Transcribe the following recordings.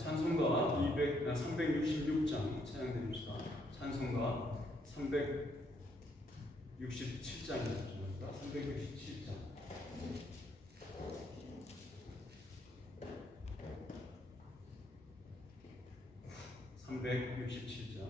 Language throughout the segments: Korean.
찬송가 366장 찬양드립시다. 찬송가 367장입니다. 367장. 367장.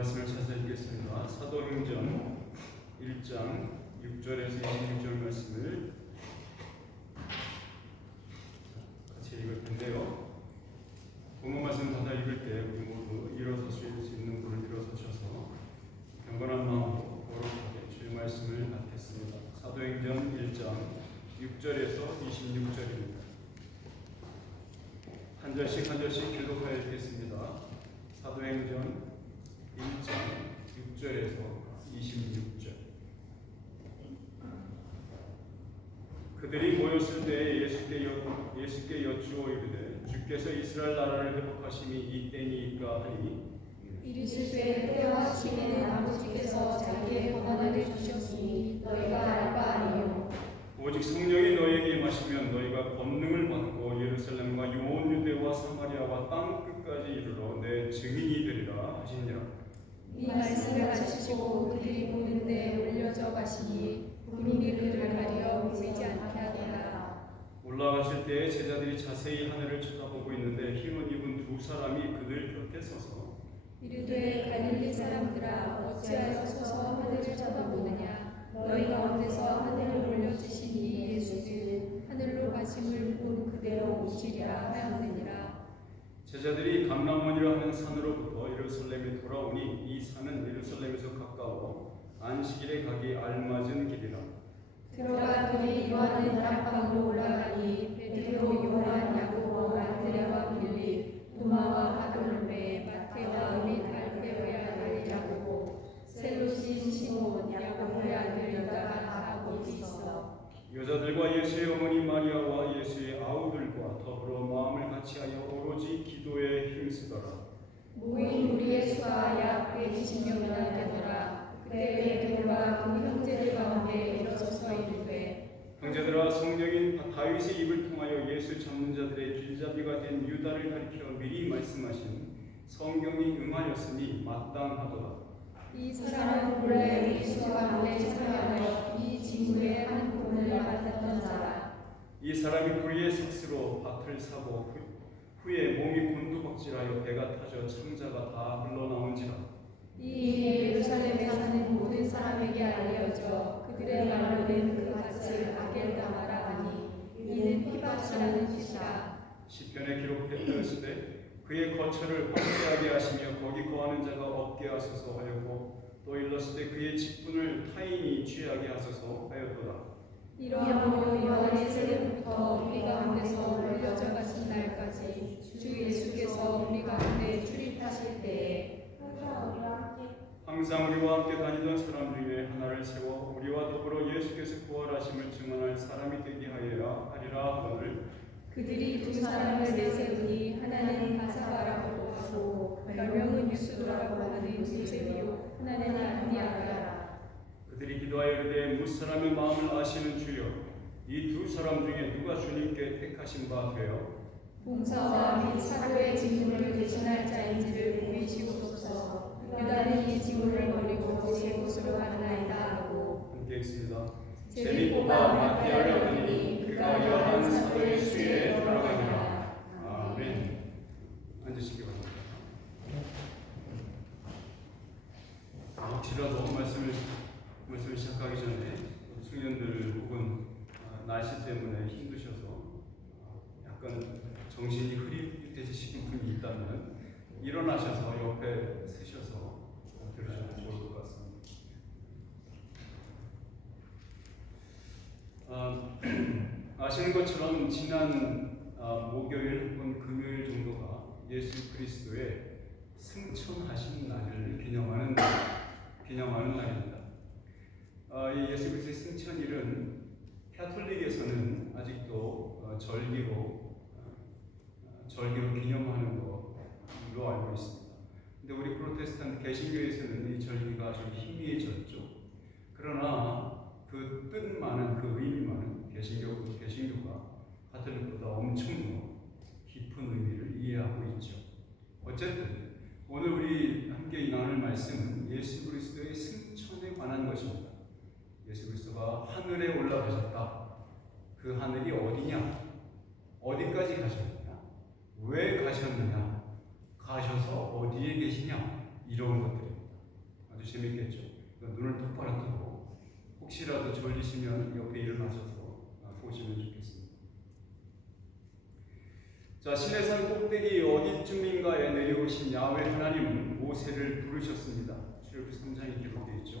말씀을 자세히 읽겠습니다. 사도행전 1장 6절에서 26절 말씀을 같이 읽을 텐데요. 본문 말씀 다 읽을 때 우리 모두 일어서실 수 있는 분을 일어서셔서 경건한 마음으로 거룩하게 주여 모였을 때에 예수께 여쭈어 이르되 주께서 이스라엘 나라를 회복하심이 이 때니까 하니 이르시되 때와 시기는 아버지께서 자기의 권한을 주셨으니 너희가 알 바 아니요. 오직 성령이 너희에게 임하시면 너희가 권능을 받고 예루살렘과 온 유대와 사마리아와 땅 끝까지 이르러 내 증인이 되리라 하시니라. 이 말씀을 마치시고 그들이 보는데 올려져 가시니 구름이 그를 가려 보이지 않게 하더라. 올라가실 때에 제자들이 자세히 하늘을 쳐다보고 있는데 흰옷 입은 두 사람이 그들 곁에 서서 이르되 갈릴리 사람들아 어찌하여 서서 하늘을 쳐다보느냐. 너희 가운데서 하늘을 올려주신 이 예수는 하늘로 가심을 본 그대로 오시리라 하였느니라. 제자들이 감람원이라 하는 산으로부터 예루살렘에 돌아오니 이 산은 예루살렘에서 가까워 안식일에 가기 알맞은 길이라. 들어가 그들이 요한의 다락방으로 올라가니 베드로, 요한, 야고보, 안드레와 빌립, 도마와 바돌로메, 마테와 및 알페오의 아들 야고보, 셀로신 시몬, 야고보의 아들 유다가 다 거기 있어. 여자들과 예수의 어머니 마리아와 예수의 아우들과 더불어 마음을 같이하여 오로지 기도에 힘쓰더라. 모인 우리의 수가 약 120명이나 되더라. 그때 베드로가 그 형제들 가운데 일어서서 이르되 형제들아, 성령이 다윗의 입을 통하여 예수 잡는 자들의 길잡이가 된 유다를 가리켜 미리 말씀하신 성경이 응하였으니 마땅하도다. 이 사람은 본래 예수와 함께 참여하여 이 징후의 한 부분을 맡았던 자라. 이 사람이 불의의 삭스로 밭을 사고 후에 몸이 곤두박질하여 배가 타져 창자가 다 흘러나온지라. 이 일이 예루살렘에 사는 모든 사람에게 알려져 그들의 말로는 그 밭을 아겔다마라 하니 이는 피밭이라는 뜻이라. 시편에 기록되었으되 그의 거처를 황폐하게 하시며 거기 거하는 자가 없게 하소서 하였고 또 일렀을 때 그의 직분을 타인이 취하게 하소서 하였도다. 이러함으로 요한의 세례부터 우리 가운데서 올려져 가신 날까지 주 예수께서 우리 가운데 출입하실 때에 항상 우리와 함께 다니던 사람 중에 하나를 세워 우리와 더불어 예수께서 부활하심을 증언할 사람이 되게 하여야 하리라 하거늘 그들이 두 사람을 내세우니 하나는 바사바라고 하고 별명은 유수도라고 하는 요셉이요 하나는 아느니아라. 그들이 기도하여 이르되 무사람의 마음을 아시는 주여 이 두 사람 중에 누가 주님께 택하신 바 되어 봉사와 및 사도의 직분을 대신할 자인지를 보이시옵소서. 유다는 이 직분을 버리고 제 곳으로 갔나이다 하고 함께 읽습니다. 제비 뽑아 마태아를 얻으니 그가 요한 사도의 수에 돌아가니라. 아멘. 앉으시기 바랍니다. 혹시라도 말씀을 시작하기 전에 청년들 혹은 날씨 때문에 힘드셔서 약간 정신이 흐릿해지시는 분이 있다면 일어나셔서 옆에 서셔서 들으셔도 좋을 것 같습니다. 아시는 것처럼 지난 목요일 혹은 금요일 정도가 예수 그리스도의 승천하신 날을 기념하는 날입니다. 이 예수 그리스도의 승천일은 가톨릭에서는 아직도 절기로 기념하는 것으로 알고 있습니다. 근데 우리 프로테스탄트 개신교에서는 이 절기가 아주 희미해졌죠. 그러나 그 뜻 많은, 그 의미 많은 개신교가 가톨릭보다 엄청 깊은 의미를 이해하고 있죠. 어쨌든 오늘 우리 함께 나눌 말씀은 예수 그리스도의 승천에 관한 것입니다. 예수 그리스도가 하늘에 올라가셨다. 그 하늘이 어디냐? 어디까지 가셨느냐? 왜 가셨느냐? 가셔서 어디에 계시냐? 이런 것들입니다. 아주 재밌겠죠? 눈을 똑바로 뜨고 혹시라도 졸리시면 옆에 일어나셔서 보시면 좋겠습니다. 자, 시내산 꼭대기 어디쯤인가에 내려오신 야훼 하나님은 모세를 부르셨습니다. 출애굽기 3장에 기록되어 있죠.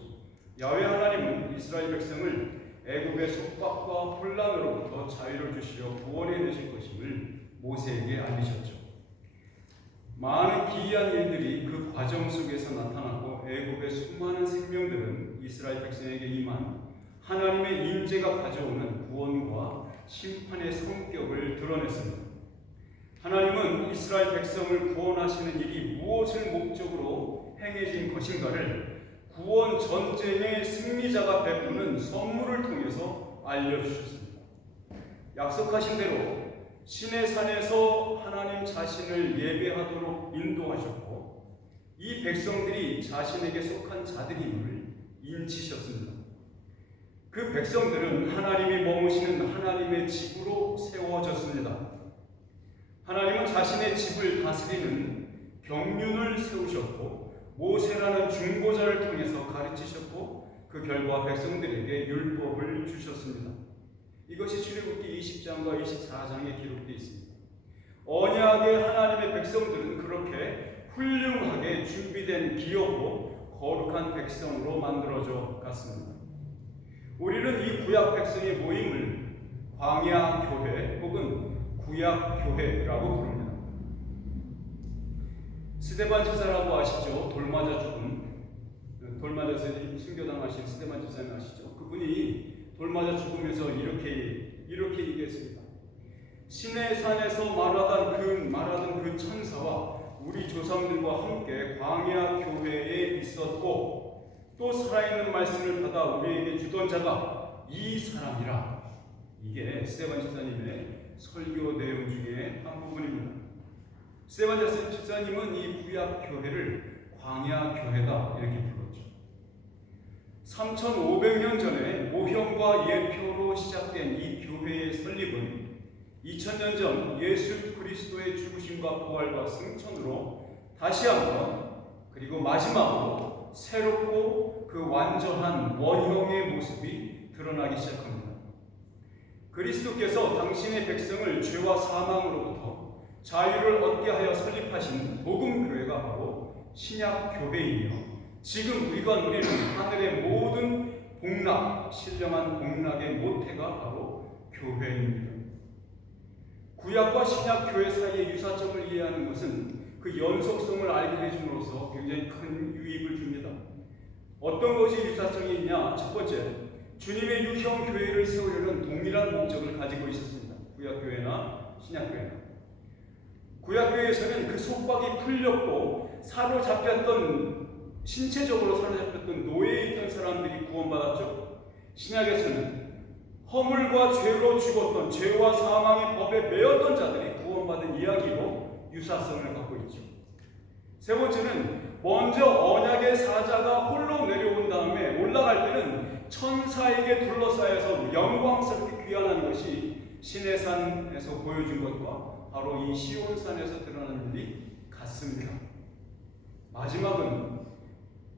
야훼 하나님은 이스라엘 백성을 애굽의 속박과 혼란으로부터 자유를 주시려 구원해 내실 것임을 모세에게 알리셨죠. 많은 기이한 일들이 그 과정 속에서 나타났고 애굽의 수많은 생명들은 이스라엘 백성에게 임한 하나님의 임재가 가져오는 구원과 심판의 성격을 드러냈습니다. 하나님은 이스라엘 백성을 구원하시는 일이 무엇을 목적으로 행해진 것인가를 구원 전쟁의 승리자가 베푸는 선물을 통해서 알려주셨습니다. 약속하신 대로 신의 산에서 하나님 자신을 예배하도록 인도하셨고 이 백성들이 자신에게 속한 자들임을 인치셨습니다. 그 백성들은 하나님이 머무시는 하나님의 집으로 세워졌습니다. 하나님은 자신의 집을 다스리는 경륜을 세우셨고 모세라는 중보자를 통해서 가르치셨고 그 결과 백성들에게 율법을 주셨습니다. 이것이 출애굽기 20장과 24장에 기록되어 있습니다. 언약의 하나님의 백성들은 그렇게 훌륭하게 준비된 기업으로 거룩한 백성으로 만들어져 갔습니다. 우리는 이 구약 백성의 모임을 광야 교회 혹은 구약 교회라고 부릅니다. 스데반 집사라고 아시죠? 돌맞아 죽은, 돌맞아서 순교당하신 스데반 집사님 아시죠? 그분이 돌맞아 죽으면서 이렇게 얘기했습니다. 신의 산에서 말하던 그 천사와 우리 조상들과 함께 광야 교회에 있었고 또 살아있는 말씀을 받아 우리에게 주던 자가 이 사람이라. 이게 스데반 집사님의 설교 내용 중에 한 부분입니다. 스데반 집사님은 이 구약 교회를 광야 교회다 이렇게 불렀죠. 3,500년 전에 모형과 예표로 시작된 이 교회의 설립은 2000년 전 예수 그리스도의 죽으심과 부활과 승천으로 다시 한번 그리고 마지막으로 새롭고 그 완전한 원형의 모습이 드러나기 시작합니다. 그리스도께서 당신의 백성을 죄와 사망으로부터 자유를 얻게 하여 설립하신 복음교회가 바로 신약교회이며 지금 우리가 누리는 하늘의 모든 복락, 신령한 복락의 모태가 바로 교회입니다. 구약과 신약교회 사이의 유사점을 이해하는 것은 그 연속성을 알게 해줌으로써 굉장히 큰 유익을 줍니다. 어떤 것이 유사성이 있냐? 첫 번째, 주님의 유형 교회를 세우려는 동일한 목적을 가지고 있었습니다. 구약교회나 신약교회나. 구약교회에서는 그 속박이 풀렸고 신체적으로 사로잡혔던 노예에 있던 사람들이 구원받았죠. 신약에서는 허물과 죄로 죽었던 죄와 사망의 법에 매였던 자들이 구원받은 이야기로 유사성을 갖고 있죠. 세 번째는 먼저 언약의 사자가 홀로 내려온 다음에 올라갈 때는 천사에게 둘러싸여서 영광스럽게 귀환하는 것이 신의 산에서 보여준 것과 바로 이 시온산에서 드러나는 일이 같습니다. 마지막은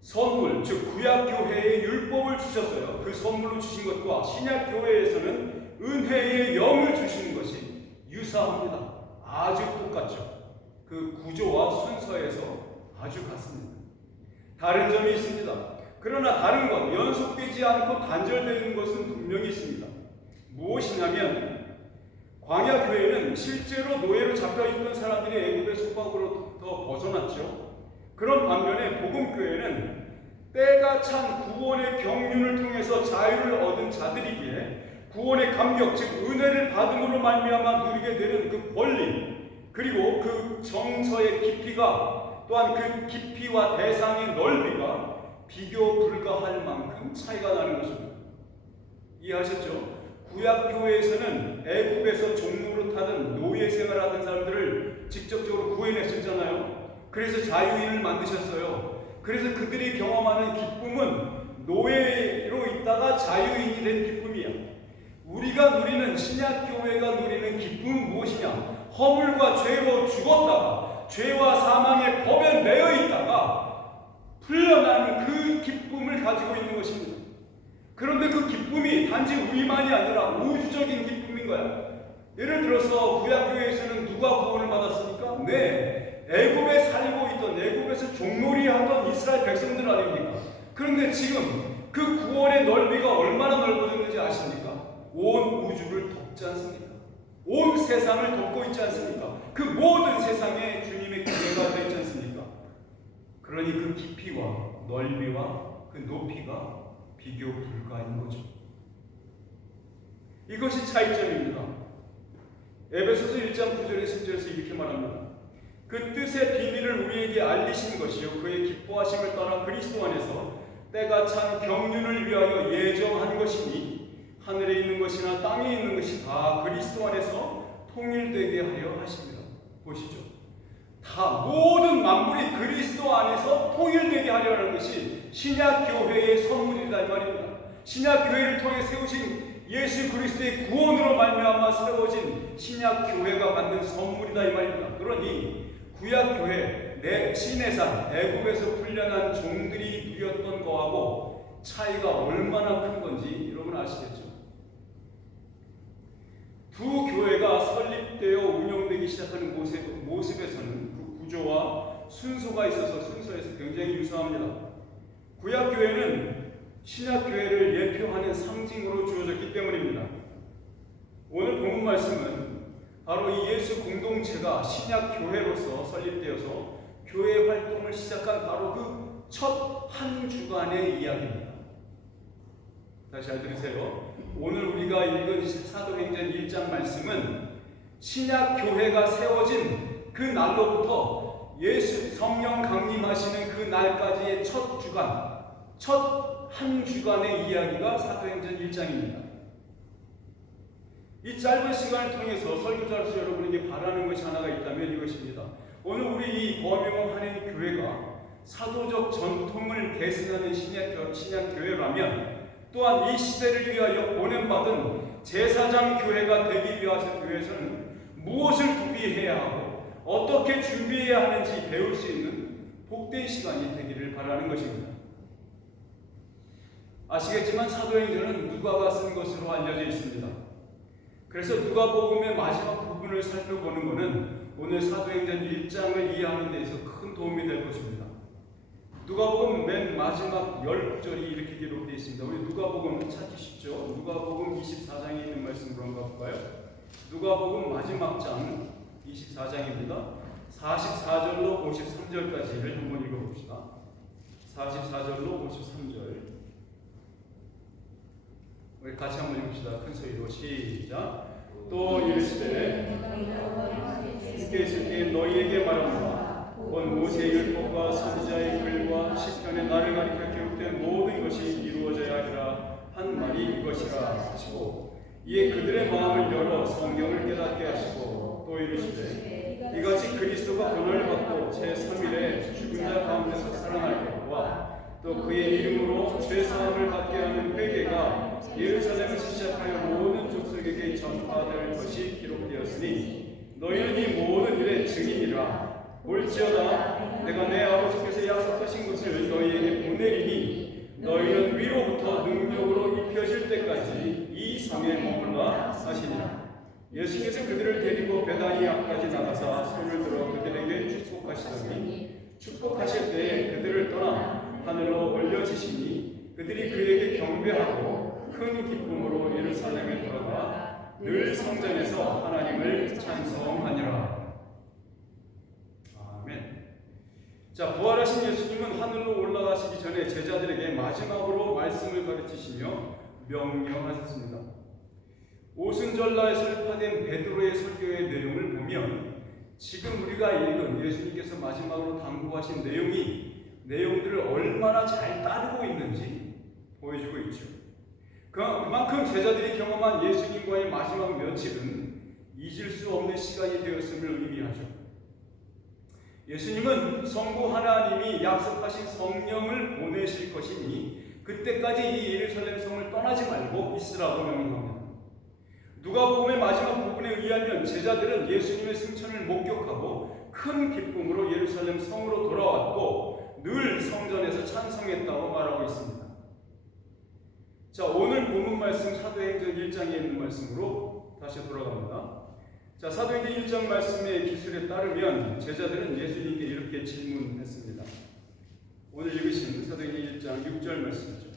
선물, 즉 구약교회에 율법을 주셨어요. 그 선물로 주신 것과 신약교회에서는 은혜의 영을 주시는 것이 유사합니다. 아주 똑같죠. 그 구조와 순서에서 아주 같습니다. 다른 점이 있습니다. 그러나 다른 것, 연속되지 않고 단절되는 것은 분명히 있습니다. 무엇이냐면 광야교회는 실제로 노예로 잡혀있던 사람들이 애굽의 속박으로부터 벗어났죠. 그런 반면에 복음교회는 때가 찬 구원의 경륜을 통해서 자유를 얻은 자들이기에 구원의 감격, 즉 은혜를 받음으로 말미암아 누리게 되는 그 권리, 그리고 그 정서의 깊이가 또한 그 깊이와 대상의 넓이가 비교 불가할 만큼 차이가 나는 것입니다. 이해하셨죠? 구약교회에서는 애굽에서 종로를 타던 노예 생활하던 사람들을 직접적으로 구해냈었잖아요. 그래서 자유인을 만드셨어요. 그래서 그들이 경험하는 기쁨은 노예로 있다가 자유인이 된 기쁨이야. 우리가 누리는 신약교회가 누리는 기쁨은 무엇이냐? 허물과 죄로 죽었다가 죄와 사망의 법에 매여 있다가 풀려나는 그 기쁨을 가지고 있는 것입니다. 그런데 그 기쁨이 단지 우리만이 아니라 우주적인 기쁨인 거야. 예를 들어서 구약교회에서는 누가 구원을 받았습니까? 네, 애굽에 살고 있던, 애굽에서 종놀이하던 이스라엘 백성들 아닙니까? 그런데 지금 그 구원의 넓이가 얼마나 넓어졌는지 아십니까? 온 우주를 덮지 않습니까? 온 세상을 덮고 있지 않습니까? 그 모든 세상에 주님의 교회가 되어 있지 않습니까? 그러니 그 깊이와 넓이와 그 높이가 비교 불가인 거죠. 이것이 차이점입니다. 에베소서 1장 9절에 10절에서 이렇게 말합니다. 그 뜻의 비밀을 우리에게 알리신 것이요 그의 기뻐하심을 따라 그리스도 안에서 때가 찬 경륜을 위하여 예정한 것이니 하늘에 있는 것이나 땅에 있는 것이 다 그리스도 안에서 통일되게 하려 하십니다. 보시죠. 다 모든 만물이 그리스도 안에서 통일되게 하려는 것이 신약 교회의 선물이다 이 말입니다. 신약 교회를 통해 세우신 예수 그리스도의 구원으로 말미암아 세워진 신약 교회가 받는 선물이다 이 말입니다. 그러니 구약 교회 내 시내산 애굽에서 풀려난 종들이 누렸던 거하고 차이가 얼마나 큰 건지 여러분 아시겠죠? 두 교회가 설립되어 운영되기 시작하는 모습에서는 그 구조와 순서가 있어서 순서에서 굉장히 유사합니다. 구약 교회는 신약 교회를 예표하는 상징으로 주어졌기 때문입니다. 오늘 본문 말씀은 바로 이 예수 공동체가 신약 교회로서 설립되어서 교회 활동을 시작한 바로 그 첫 한 주간의 이야기입니다. 다시 잘 들으세요. 오늘 우리가 읽은 사도행전 1장 말씀은 신약 교회가 세워진 그 날로부터 예수 성령 강림하시는 그 날까지의 첫 주간, 첫 한 주간의 이야기가 사도행전 1장입니다. 이 짧은 시간을 통해서 설교자로서 여러분에게 바라는 것이 하나가 있다면 이것입니다. 오늘 우리 이 범용 한인 교회가 사도적 전통을 계승하는 신약 교회라면 또한 이 시대를 위하여 보냄받은 제사장 교회가 되기 위해서는 무엇을 구비해야 하고 어떻게 준비해야 하는지 배울 수 있는 복된 시간이 되기를 바라는 것입니다. 아시겠지만 사도행전은 누가가 쓴 것으로 알려져 있습니다. 그래서 누가복음의 마지막 부분을 살펴보는 것은 오늘 사도행전 1장을 이해하는 데에서 큰 도움이 될 것입니다. 누가복음 맨 마지막 10절이 이렇게 기록되어 있습니다. 우리 누가복음 찾으시죠? 누가복음 24장에 있는 말씀으로 한번 볼까요? 누가복음 마지막 장 24장입니다. 44절로 53절까지를 한번 읽어봅시다. 44절로 53절 우리 같이 한번 읽읍시다. 큰 소리로 시작. 또 이르시되 주께 주께 너희에게 말하노라 본 모세의 율법과 선지자의 글과 시편에 나를 가리켜 기록된 모든 것이 이루어져야 하리라 한 말이 이것이라 하시고 이에 그들의 마음을 열어 성경을 깨닫게 하시고 또 이르시되 이같이 그리스도가 고난을 받고 제3일에 죽은 자 가운데서 살아날 것과 또 그의 이름으로 죄사함을 받게 하는 회개가 예루살렘에서 시작하여 모든 족속에게 전파될 것이 기록되었으니 너희는 이 모든 일의 증인이라. 볼지어다 내가 내 아버지께서 약속하신 것을 너희에게 보내리니 너희는 위로부터 능력으로 입혀질 때까지 이 성에 머물라 하시니라. 예수께서 그들을 데리고 베다니 앞까지 나가사 손을 들어 그들에게 축복하시더니 축복하실 때에 그들을 떠나 하늘로 올려지시니 그들이 그에게 경배하고 큰 기쁨으로 예루살렘에 돌아가 늘 성전에서 하나님을 찬송하니라. 아멘. 자, 부활하신 예수님은 하늘로 올라가시기 전에 제자들에게 마지막으로 말씀을 가르치시며 명령하셨습니다. 오순절날 설파된 베드로의 설교의 내용을 보면 지금 우리가 읽은 예수님께서 마지막으로 당부하신 내용들을 얼마나 잘 따르고 있는지 보여주고 있죠. 그만큼 제자들이 경험한 예수님과의 마지막 며칠은 잊을 수 없는 시간이 되었음을 의미하죠. 예수님은 성부 하나님이 약속하신 성령을 보내실 것이니 그때까지 이 예루살렘 성을 떠나지 말고 있으라고 명령합니다. 누가복음의 마지막 부분에 의하면 제자들은 예수님의 승천을 목격하고 큰 기쁨으로 예루살렘 성으로 돌아왔고 늘 성전에서 찬송했다고 말하고 있습니다. 자, 오늘 본문 말씀 사도행전 1장에 있는 말씀으로 다시 돌아갑니다. 자, 사도행전 1장 말씀의 기술에 따르면 제자들은 예수님께 이렇게 질문했습니다. 오늘 읽으신 사도행전 1장 6절 말씀이죠.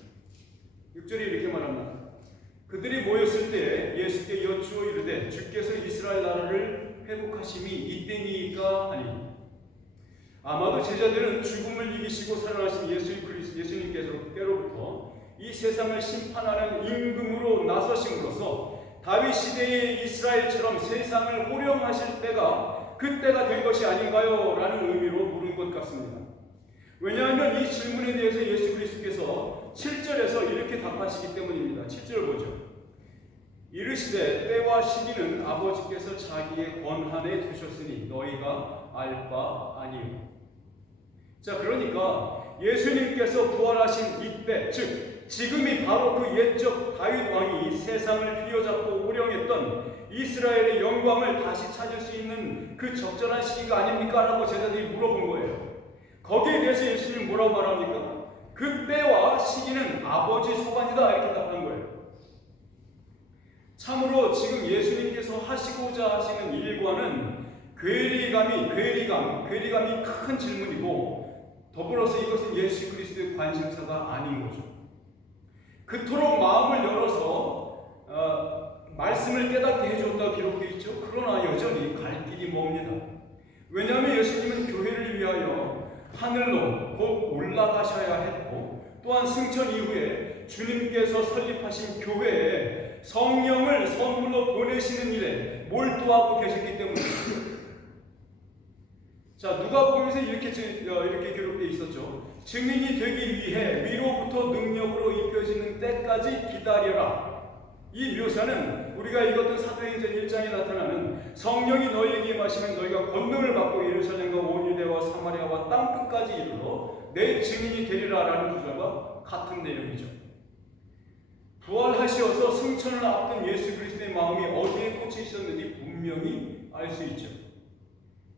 6절이 이렇게 말합니다. 그들이 모였을 때 예수께 여쭈어 이르되 주께서 이스라엘 나라를 회복하심이 이때니까 하니. 아마도 제자들은 죽음을 이기시고 살아나신 예수님께로부터 이 세상을 심판하는 임금으로 나서심으로써 다윗 시대의 이스라엘처럼 세상을 호령하실 때가 그때가 된 것이 아닌가요? 라는 의미로 물은 것 같습니다. 왜냐하면 이 질문에 대해서 예수 그리스도께서 7절에서 이렇게 답하시기 때문입니다. 7절 보죠. 이르시되 때와 시기는 아버지께서 자기의 권한에 두셨으니 너희가 알 바 아니요. 자, 그러니까 예수님께서 부활하신 이때, 즉 지금이 바로 그 옛적 다윗 왕이 세상을 휘어잡고 호령했던 이스라엘의 영광을 다시 찾을 수 있는 그 적절한 시기가 아닙니까? 라고 제자들이 물어본 거예요. 거기에 대해서 예수님이 뭐라고 말합니까? 그 때와 시기는 아버지 소관이다, 이렇게 답한 거예요. 참으로 지금 예수님께서 하시고자 하시는 일과는 괴리감이 큰 질문이고, 더불어서 이것은 예수 그리스도의 관심사가 아닌 거죠. 그토록 마음을 열어서 말씀을 깨닫게 해줬다고 기록되어 있죠. 그러나 여전히 갈 길이 멉니다. 왜냐하면 예수님은 교회를 위하여 하늘로 곧 올라가셔야 했고, 또한 승천 이후에 주님께서 설립하신 교회에 성령을 선물로 보내시는 일에 몰두하고 계셨기 때문입니다. 자, 누가복음에서 이렇게 기록되어 있었죠. 증인이 되기 위해 위로부터 능력으로 입혀지는 때까지 기다려라. 이 묘사는 우리가 읽었던 사도행전 1장에 나타나는 성령이 너희에게 임하시면 너희가 권능을 받고 예루살렘과 온 유대와 사마리아와 땅끝까지 이르러 내 증인이 되리라라는 구절과 같은 내용이죠. 부활하시어서 승천을 앞둔 예수 그리스도의 마음이 어디에 꽂혀 있었는지 분명히 알 수 있죠.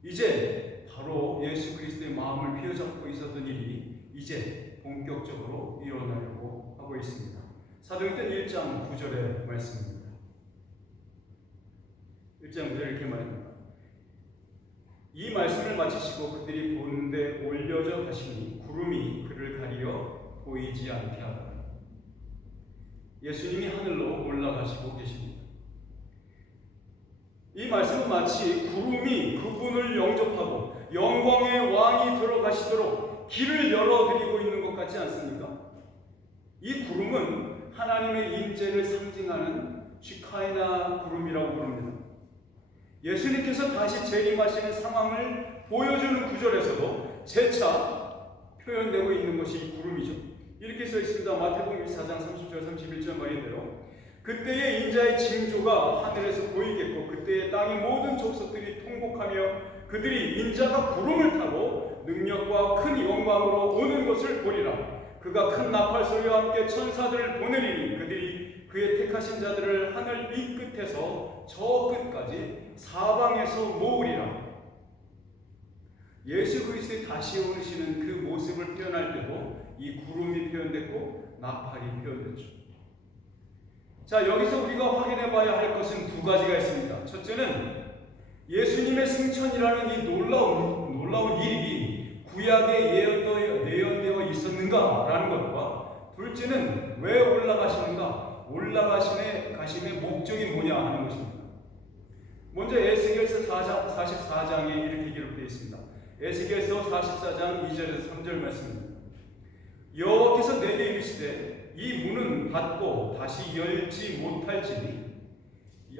이제 바로 예수 그리스도의 마음을 휘어잡고 있었던 일이 이제 본격적으로 일어나려고 하고 있습니다. 사도행전 1장 9절의 말씀입니다. 1장 9절에 이렇게 말합니다. 이 말씀을 마치시고 그들이 보는데 올려져 가시니 구름이 그를 가리려 보이지 않게 하더라. 예수님이 하늘로 올라가시고 계십니다. 이 말씀은 마치 구름이 그분을 영접하고 영광의 왕이 들어가시도록 길을 열어드리고 있는 것 같지 않습니까? 이 구름은 하나님의 임재를 상징하는 시카이나 구름이라고 부릅니다. 예수님께서 다시 재림하시는 상황을 보여주는 구절에서도 재차 표현되고 있는 것이 이 구름이죠. 이렇게 써 있습니다. 마태복음 4장 30절 31절 말인대로 그때의 인자의 징조가 하늘에서 보이겠고 그때의 땅의 모든 족속들이 통곡하며 그들이 인자가 구름을 타고 능력과 큰 영광으로 오는 것을 보리라. 그가 큰 나팔 소리와 함께 천사들을 보내리니 그들이 그의 택하신 자들을 하늘 이 끝에서 저 끝까지 사방에서 모으리라. 예수 그리스도의 다시 오시는 그 모습을 표현할 때도 이 구름이 표현됐고 나팔이 표현됐죠. 자, 여기서 우리가 확인해 봐야 할 것은 두 가지가 있습니다. 첫째는 예수님의 승천이라는 이 놀라운 일이 구약에 예언되어 있었는가라는 것과, 둘째는 왜 올라가시는가, 올라가심의 목적이 뭐냐 하는 것입니다. 먼저 에스겔서 44장에 이렇게 기록되어 있습니다. 에스겔서 44장 2절에서 3절 말씀입니다. 여호와께서 내게 이르시되 이 문은 닫고 다시 열지 못할지니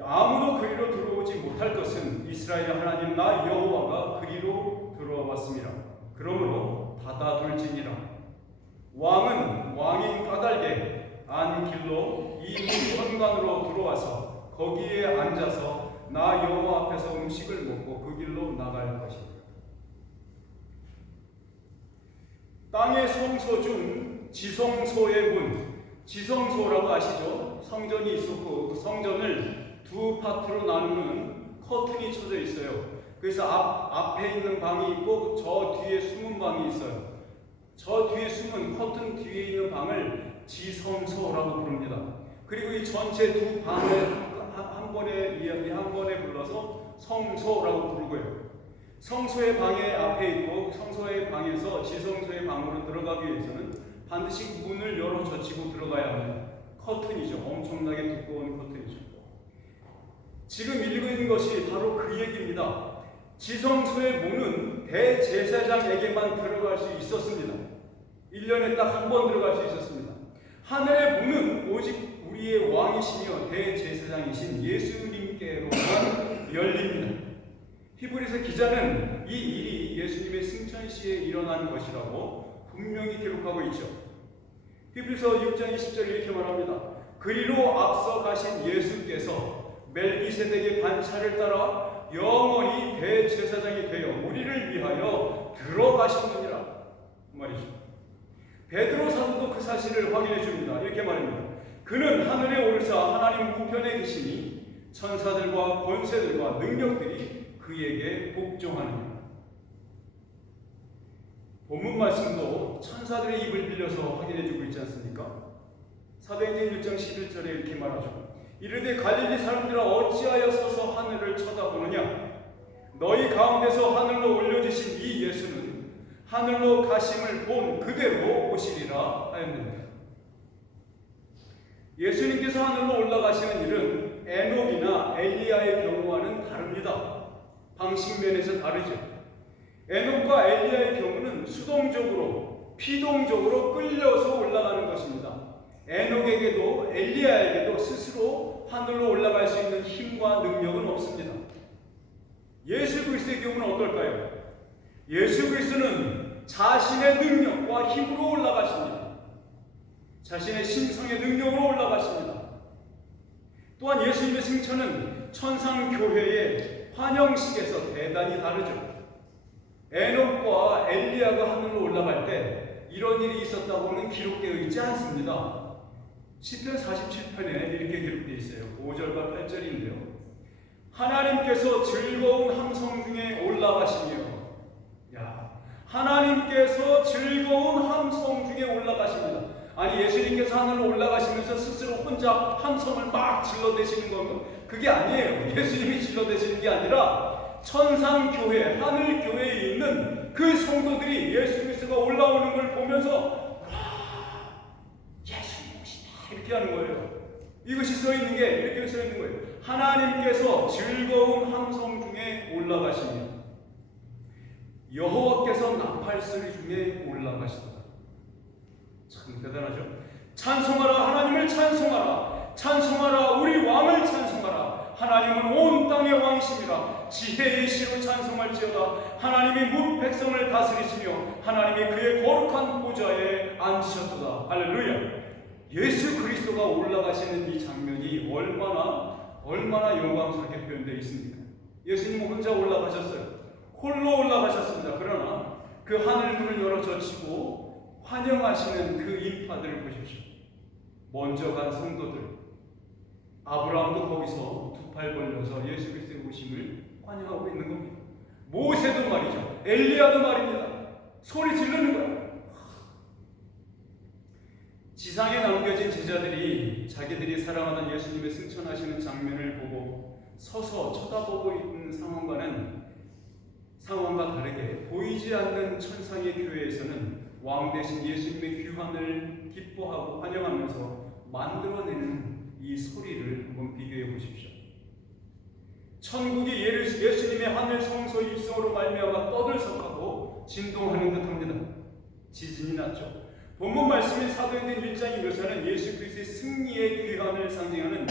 아무도 그리로 들어오지 못할 것은 이스라엘 하나님 나 여호와가 그리로 들어왔습니다. 그러므로 닫아둘지니라. 왕은 왕인 까닭에 안 길로 이 문 현관으로 들어와서 거기에 앉아서 나 여호와 앞에서 음식을 먹고 그 길로 나갈 것입니다. 땅의 성소 중 지성소의 문, 지성소라고 아시죠? 성전이 있었고 그 성전을 두 파트로 나누는 커튼이 쳐져 있어요. 그래서 앞에 있는 방이 있고 저 뒤에 숨은 방이 있어요. 저 뒤에 숨은 커튼 뒤에 있는 방을 지성소라고 부릅니다. 그리고 이 전체 두 방을 한 번에 불러서 성소라고 부르고요. 성소의 방에 앞에 있고 성소의 방에서 지성소의 방으로 들어가기 위해서는 반드시 문을 열어 젖히고 들어가야 합니다. 커튼이죠. 엄청나게 두꺼운 커튼이죠. 지금 읽은 것이 바로 그 얘기입니다. 지성소의 문은 대제사장에게만 들어갈 수 있었습니다. 1년에 딱 한 번 들어갈 수 있었습니다. 하늘의 문은 오직 우리의 왕이시며 대제사장이신 예수님께로만 열립니다. 히브리서 기자는 이 일이 예수님의 승천 시에 일어난 것이라고 분명히 기록하고 있죠. 히브리서 6장 20절에 이렇게 말합니다. 그리로 앞서 가신 예수께서 멜기세덱의 반차를 따라 영원히 대제사장이 되어 우리를 위하여 들어가셨느니라 그 말이죠. 베드로 사도도 그 사실을 확인해 줍니다. 이렇게 말합니다. 그는 하늘에 오르사 하나님 우편에 계시니 천사들과 권세들과 능력들이 그에게 복종하느니라. 본문 말씀도 천사들의 입을 빌려서 확인해 주고 있지 않습니까? 사도행전 1장 11절에 이렇게 말하죠. 이르되 갈릴리 사람들아 어찌하여 서서 하늘을 쳐다보느냐? 너희 가운데서 하늘로 올려주신 이 예수는 하늘로 가심을 본 그대로 오시리라 하였느니라. 예수님께서 하늘로 올라가시는 일은 에녹이나 엘리야의 경우와는 다릅니다. 방식면에서 다르죠. 에녹과 엘리야의 경우는 수동적으로, 피동적으로 끌려서 올라가는 것입니다. 에녹에게도 엘리야에게도 스스로 하늘로 올라갈 수 있는 힘과 능력은 없습니다. 예수 그리스도의 경우는 어떨까요? 예수 그리스도는 자신의 능력과 힘으로 올라가십니다. 자신의 신성의 능력으로 올라가십니다. 또한 예수님의 승천은 천상교회의 환영식에서 대단히 다르죠. 에녹과 엘리야가 하늘로 올라갈 때 이런 일이 있었다고는 기록되어 있지 않습니다. 시편 47편에 이렇게 기록되어 있어요. 5절과 8절인데요. 하나님께서 즐거운 함성 중에 올라가시며, 하나님께서 즐거운 함성 중에 올라가십니다. 아니, 예수님께서 하늘로 올라가시면서 스스로 혼자 함성을 막 질러대시는 건 그게 아니에요. 예수님이 질러대시는 게 아니라 천상교회, 하늘교회에 있는 그 성도들이 예수 그리스도가 올라오는 걸 보면서 예수님 오시다 이렇게 하는 거예요. 이것이 써있는 게 이렇게 써있는 거예요. 하나님께서 즐거운 함성 중에 올라가시며 여호와께서 나팔소리 중에 올라가시다. 참 대단하죠. 찬송하라, 하나님을 찬송하라. 찬송하라, 우리 왕을 찬송하라. 하나님은 온 땅의 왕이십니다. 지혜의 시로 찬송할지어다. 하나님이 뭇 백성을 다스리시며 하나님이 그의 거룩한 보좌에 앉으셨도다. 할렐루야. 예수 그리스도가 올라가시는 이 장면이 얼마나 영광스럽게 표현되어 있습니까? 예수님은 혼자 올라가셨어요. 홀로 올라가셨습니다. 그러나 그 하늘문을 열어 젖히고 환영하시는 그 인파들을 보십시오. 먼저 간 성도들, 아브라함도 거기서 두 팔 벌려서 예수 그리스도의 오심을 환영하고 있는 겁니다. 모세도 말이죠. 엘리야도 말입니다. 소리 지르는 거야. 지상에 남겨진 제자들이 자기들이 사랑하던 예수님의 승천하시는 장면을 보고 서서 쳐다보고 있는 상황과 다르게 보이지 않는 천상의 교회에서는 왕 대신 예수님의 귀환을 기뻐하고 환영하면서 만들어내는 이 소리를 한번 비교해 보십시오. 천국이 예수님의 하늘 성소 입성으로 말미암아 떠들썩하고 진동하는 듯합니다. 지진이 났죠. 본문 말씀인 사도행전 1장의 묘사는 예수 그리스도의 승리의 귀환을 상징하는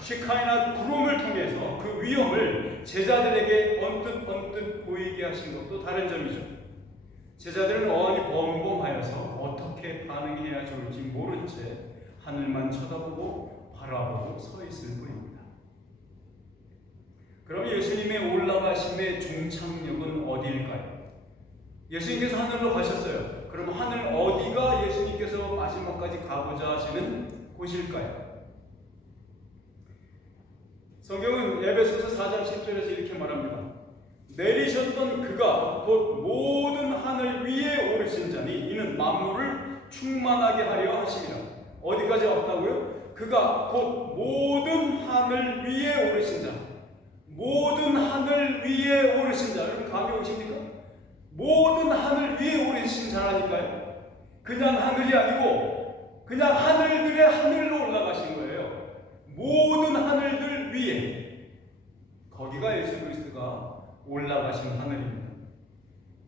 쉐카이나 구름을 통해서 그 위엄을 제자들에게 언뜻 보이게 하신 것도 다른 점이죠. 제자들은 어안이 벙벙하여서 어떻게 반응해야 좋을지 모른 채 하늘만 쳐다보고 바라보고 서 있을 뿐입니다. 그럼 예수님의 올라가심의 종착역은 어디일까요? 예수님께서 하늘로 가셨어요. 그럼 하늘 어디가 예수님께서 마지막까지 가고자 하시는 곳일까요? 성경은 에베소서 4장 10절에서 이렇게 말합니다. 내리셨던 그가 곧 모든 하늘 위에 오르신 자니 이는 만물을 충만하게 하려 하심이라. 어디까지 왔다고요? 그가 곧 모든 하늘 위에 오르신 자. 모든 하늘 위에 오르신 자. 여러분 감이 오십니까? 모든 하늘 위에 오르신 자라니까요. 그냥 하늘이 아니고 그냥 하늘들의 하늘로 올라가신 거예요. 모든 하늘들 위에. 거기가 예수 그리스도가 올라가신 하늘입니다.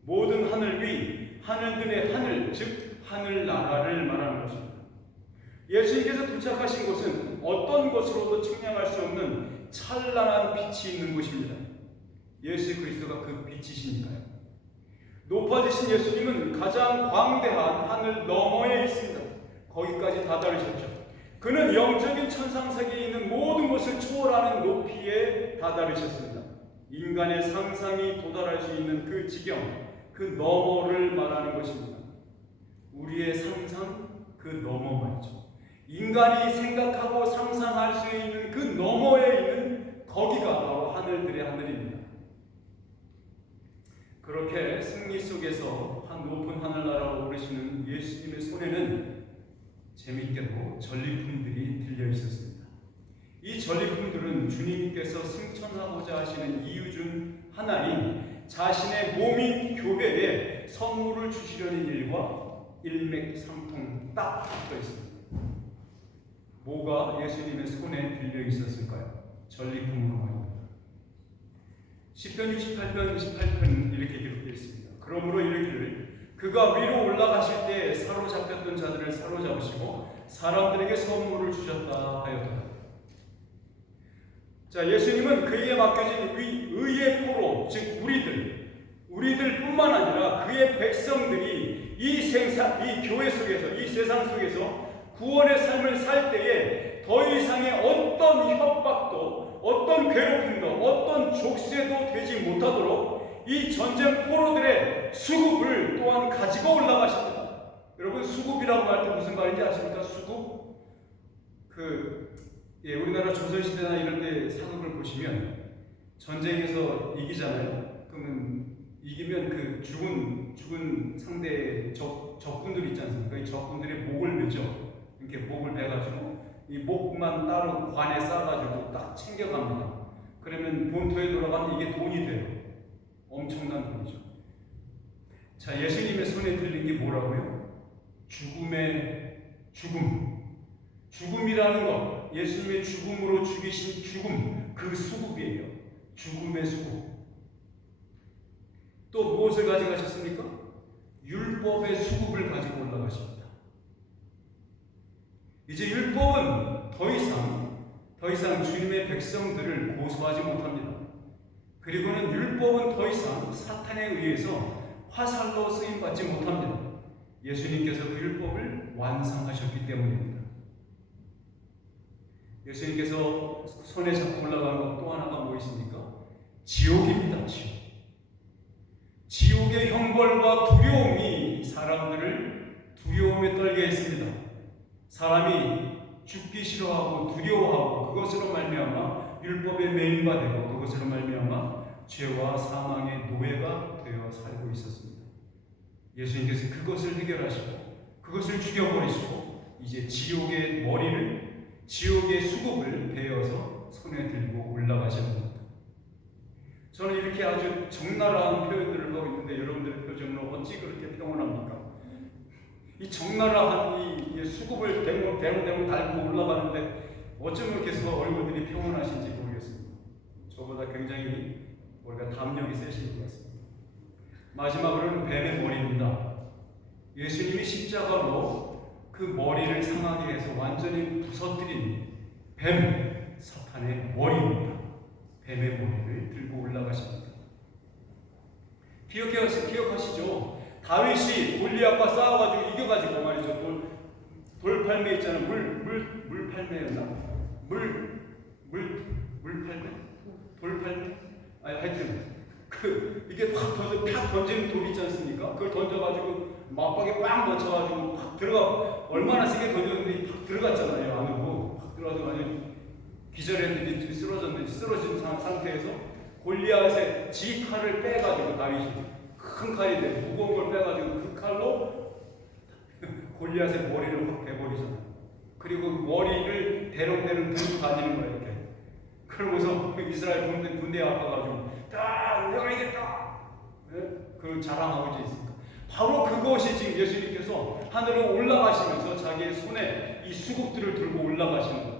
모든 하늘 위, 하늘들의 하늘, 즉 하늘나라를 말하는 것입니다. 예수님께서 도착하신 곳은 어떤 것으로도 측량할 수 없는 찬란한 빛이 있는 곳입니다. 예수 그리스도가 그 빛이시니까요. 높아지신 예수님은 가장 광대한 하늘 너머에 있습니다. 거기까지 다다르셨죠. 그는 영적인 천상세계에 있는 모든 것을 초월하는 높이에 다다르셨습니다. 인간의 상상이 도달할 수 있는 그 지경, 그 너머를 말하는 것입니다. 우리의 상상, 그 너머 말이죠. 인간이 생각하고 상상할 수 있는 그 너머에 있는 거기가 바로 하늘들의 하늘입니다. 그렇게 승리 속에서 한 높은 하늘나라로 오르시는 예수님의 손에는 재미있게도 전리품들이 들려 있었습니다. 이 전리품들은 주님께서 승천하고자 하시는 이유 중 하나인 자신의 몸인 교회에 선물을 주시려는 일과 일맥상통 딱 붙어 있습니다. 뭐가 예수님의 손에 들려 있었을까요? 전리품으로 말입니다. 시편 68편 28편 이렇게 기록되어 있습니다. 그러므로 이르기를 그가 위로 올라가실 때 사로잡혔던 자들을 사로잡으시고 사람들에게 선물을 주셨다 하였다. 자, 예수님은 그에게 맡겨진 의의 포로, 즉 우리들뿐만 아니라 그의 백성들이 이 교회 속에서, 이 세상 속에서 구원의 삶을 살 때에 더 이상의 어떤 협박도, 어떤 괴롭힘도, 어떤 족쇄도 되지 못하도록 이 전쟁 포로들의 수급을 또한 가지고 올라가십니다. 여러분, 수급이라고 할 때 무슨 말인지 아십니까? 수급? 우리나라 조선시대나 이런 데 사극을 보시면 전쟁에서 이기잖아요. 그러면 이기면 그 죽은 상대의 적군들 있지 않습니까? 이 적군들의 목을 매죠. 이렇게 목을 매가지고 이 목만 따로 관에 싸가지고 딱 챙겨갑니다. 그러면 본토에 돌아가면 이게 돈이 돼요. 엄청난 돈이죠. 자, 예수님의 손에 들린 게 뭐라고요? 죽음이라는 것, 예수님의 죽음으로 죽이신 죽음, 그 수급이에요. 죽음의 수급. 또 무엇을 가져가셨습니까? 율법의 수급을 가지고 올라가십니다. 이제 율법은 더 이상 주님의 백성들을 고소하지 못합니다. 그리고는 율법은 더 이상 사탄에 의해서 화살로 쓰임받지 못합니다. 예수님께서 그 율법을 완성하셨기 때문입니다. 예수님께서 손에 잡고 올라가는 것 또 하나가 뭐 있습니까? 지옥입니다. 지옥의 형벌과 두려움이 사람들을 두려움에 떨게 했습니다. 사람이 죽기 싫어하고 두려워하고 그것으로 말미암아 율법에 매인받고 그것으로 말미암아 죄와 사망의 노예가 되어 살고 있었습니다. 예수님께서 그것을 해결하시고 그것을 죽여버리시고 이제 지옥의 수급을 베어서 손에 들고 올라가셨습니다. 저는 이렇게 아주 적나라한 표현들을 하고 있는데 여러분들의 표정은 어찌 그렇게 평온합니까? 이 적나라한 이 수급을 대문 달고 올라가는데 어쩜 이렇게 얼굴들이 평온하신지 모르겠습니다. 저보다 굉장히 우리가 담력이 세신 것 같습니다. 마지막으로는 뱀의 머리입니다. 예수님이 십자가로 그 머리를 상하게 해서 완전히 부서뜨린 뱀, 사탄의 머리입니다. 뱀의 머리를 들고 올라가십니다. 기억하시죠? 다윗이 골리앗과 싸워가지고 이겨가지고 말이죠. 돌팔매 있잖아요. 물팔매였나? 물팔매? 돌팔매? 하여튼 이게 팍 던지는 돌 있지 않습니까? 그걸 던져가지고 막박에 빵 맞춰가지고 팍 들어가, 얼마나 세게 던졌는데 팍 들어갔잖아요. 안으로 팍 들어가서 완전 기절했는지 쓰러진 상태에서 골리앗의 지 칼을 빼가지고 다윗이 큰 칼인데 무거운 걸 빼가지고 그 칼로 골리앗의 머리를 확 베버리잖아요. 그리고 머리를 대롱대롱 들고 다니는 거예요. 이렇게. 그러고서 이스라엘 군대 앞가가지고 내가 이겼다! 그 자랑하고 있습니다. 바로 그것이 지금 예수님께서 하늘로 올라가시면서 자기의 손에 이 수국들을 들고 올라가시는 거예요.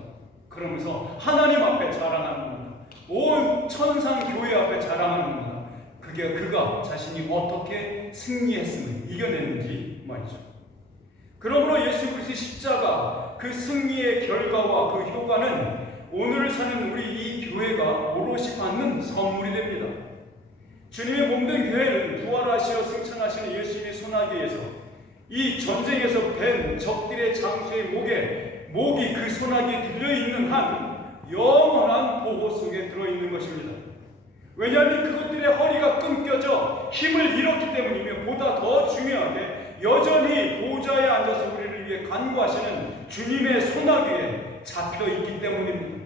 그러면서 하나님 앞에 자랑하는 겁니다. 온 천상 교회 앞에 자랑하는 겁니다. 그가 자신이 어떻게 승리했으면 이겨냈는지 말이죠. 그러므로 예수 그리스도의 십자가, 그 승리의 결과와 그 효과는 오늘 사는 우리 이 교회가 오롯이 받는 선물이 됩니다. 주님의 몸된 교회는 부활하시어 승천하시는 예수님의 소나기에서 이 전쟁에서 벤 적들의 장수의 목이 그 소나기에 들려있는 한 영원한 보호 속에 들어있는 것입니다. 왜냐하면 그것들의 허리가 끊겨져 힘을 잃었기 때문이며 보다 더 중요하게 여전히 보좌에 앉아서 우리를 위해 간구하시는 주님의 소나기에 잡혀있기 때문입니다.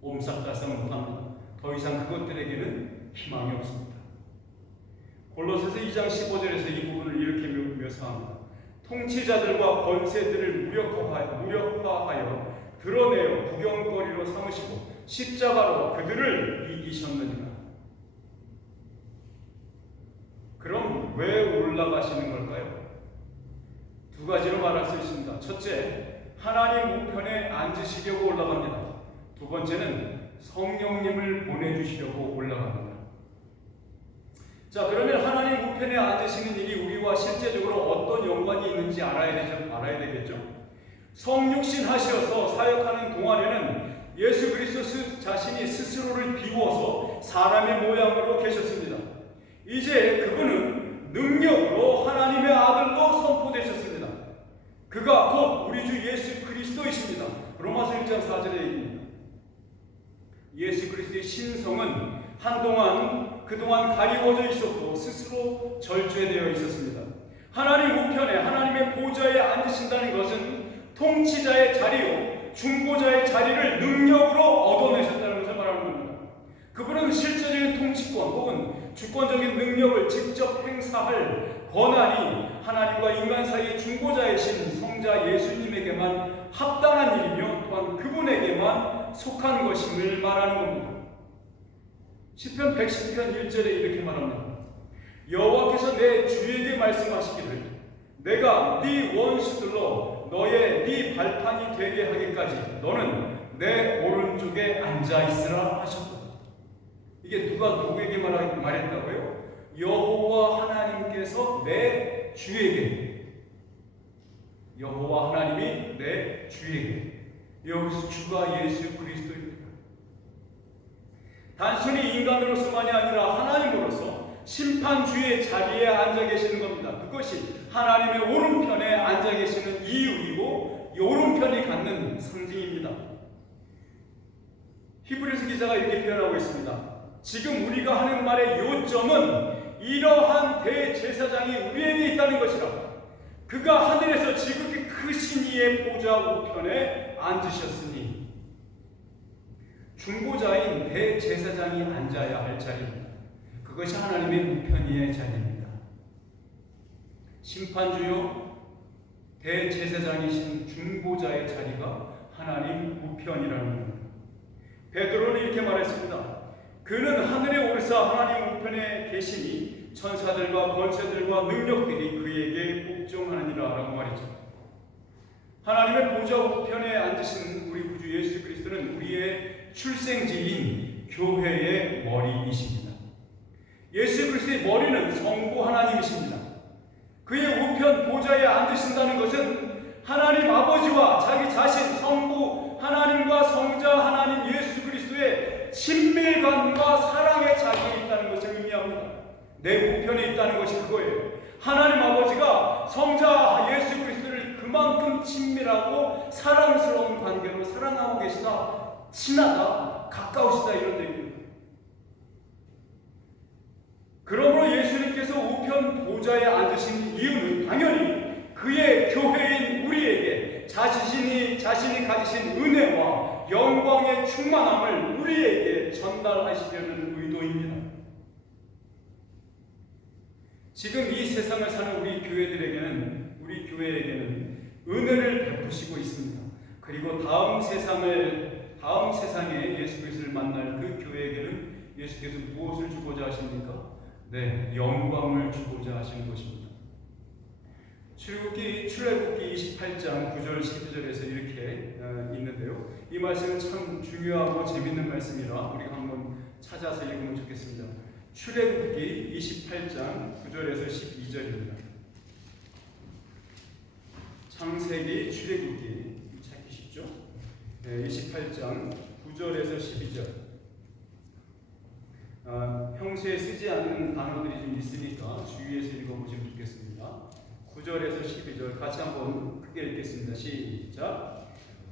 옴삭달싹 못합니다. 더 이상 그것들에게는 희망이 없습니다. 골로새서 2장 15절에서 이 부분을 이렇게 묘사합니다. 통치자들과 권세들을 무력화하여 드러내어 구경거리로 삼으시고 십자가로 그들을 이기셨느니라. 그럼 왜 올라가시는 걸까요? 두 가지로 말할 수 있습니다. 첫째, 하나님 우편에 앉으시려고 올라갑니다. 두 번째는 성령님을 보내주시려고 올라갑니다. 자, 그러면 하나님 우편에 앉으시는 일이 우리와 실제적으로 어떤 연관이 있는지 알아야 되겠죠? 성육신 하셔서 사역하는 동안에는 예수 그리스도 자신이 스스로를 비워서 사람의 모양으로 계셨습니다. 이제 그분은 능력으로 하나님의 아들로 선포되셨습니다. 그가 곧 우리 주 예수 그리스도이십니다. 로마서 1장 4절에 있습니다. 예수 그리스도의 신성은 그동안 가리워져 있었고 스스로 절제되어 있었습니다. 하나님 우편에 하나님의 보좌에 앉으신다는 것은 통치자의 자리요 중보자의 자리를 능력으로 얻어내셨다는 것을 말하는 겁니다. 그분은 실제적인 통치권 혹은 주권적인 능력을 직접 행사할 권한이 하나님과 인간 사이의 중보자이신 성자 예수님에게만 합당한 일이며 또한 그분에게만 속한 것임을 말하는 겁니다. 시편 110편 1절에 이렇게 말합니다. 여호와께서 내 주에게 말씀하시기를 내가 네 원수들로 네 발판이 되게 하기까지 너는 내 오른쪽에 앉아있으라 하셨다. 이게 누가 누구에게 말했다고요? 여호와 하나님께서 내 주에게, 여호와 하나님이 내 주에게, 여기서 주가 예수 그리스도입니다. 단순히 인간으로서만이 아니라 하나님으로서 심판주의 자리에 앉아 계시는 겁니다. 그것이 하나님의 오른편에 앉아 계시는 이유이고 오른편이 갖는 상징입니다. 히브리서 기자가 이렇게 표현하고 있습니다. 지금 우리가 하는 말의 요점은 이러한 대제사장이 우리에게 있다는 것이라. 그가 하늘에서 지극히 크신 이의 보좌 우편에 앉으셨으니 중보자인 대제사장이 앉아야 할 자리입니다. 그것이 하나님의 우편의 자리입니다. 심판주요 대제사장이신 중보자의 자리가 하나님 우편이라는 겁니다. 베드로는 이렇게 말했습니다. 그는 하늘에 오르사 하나님 우편에 계시니 천사들과 권세들과 능력들이 그에게 복종하느니라 라고 말했죠. 하나님의 보좌 우편에 앉으신 우리 구주 예수 그리스도는 우리의 출생지인 교회의 머리이십니다. 예수 그리스도의 머리는 성부 하나님이십니다. 그의 우편 보좌에 앉으신다는 것은 하나님 아버지와 자기 자신 성부 하나님과 성자 하나님 예수 그리스도의 친밀감과 사랑의 자리에 있다는 것을 의미합니다. 내 우편에 있다는 것이 그거예요. 하나님 아버지가 성자 예수 그리스도를 그만큼 친밀하고 사랑스러운 관계로 사랑하고 계시다, 친하다, 가까우시다 이런 얘기입니다. 그러므로 예수님께서 우편 보좌에 앉으신 이유는 당연히 그의 교회인 우리에게 자신이 가지신 은혜와 영광의 충만함을 우리에게 전달하시려는 의도입니다. 지금 이 세상을 사는 우리 교회에게는 은혜를 베푸시고 있습니다. 그리고 다음 세상에 예수 그리스도를 만날 그 교회에게는 예수께서 무엇을 주고자 하십니까? 네, 영광을 주고자 하시는 것입니다. 출애굽기 28장 9절 12절에서 이렇게 있는데요. 이 말씀은 참 중요하고 재밌는 말씀이라 우리가 한번 찾아서 읽으면 좋겠습니다. 출애굽기 28장 9절에서 12절입니다. 창세기 출애굽기 28장 9절에서 12절. 평소에 쓰지 않는 단어들이 좀 있으니까 주의해서 읽어보시면 좋겠습니다. 9절에서 12절 같이 한번 크게 읽겠습니다. 시작.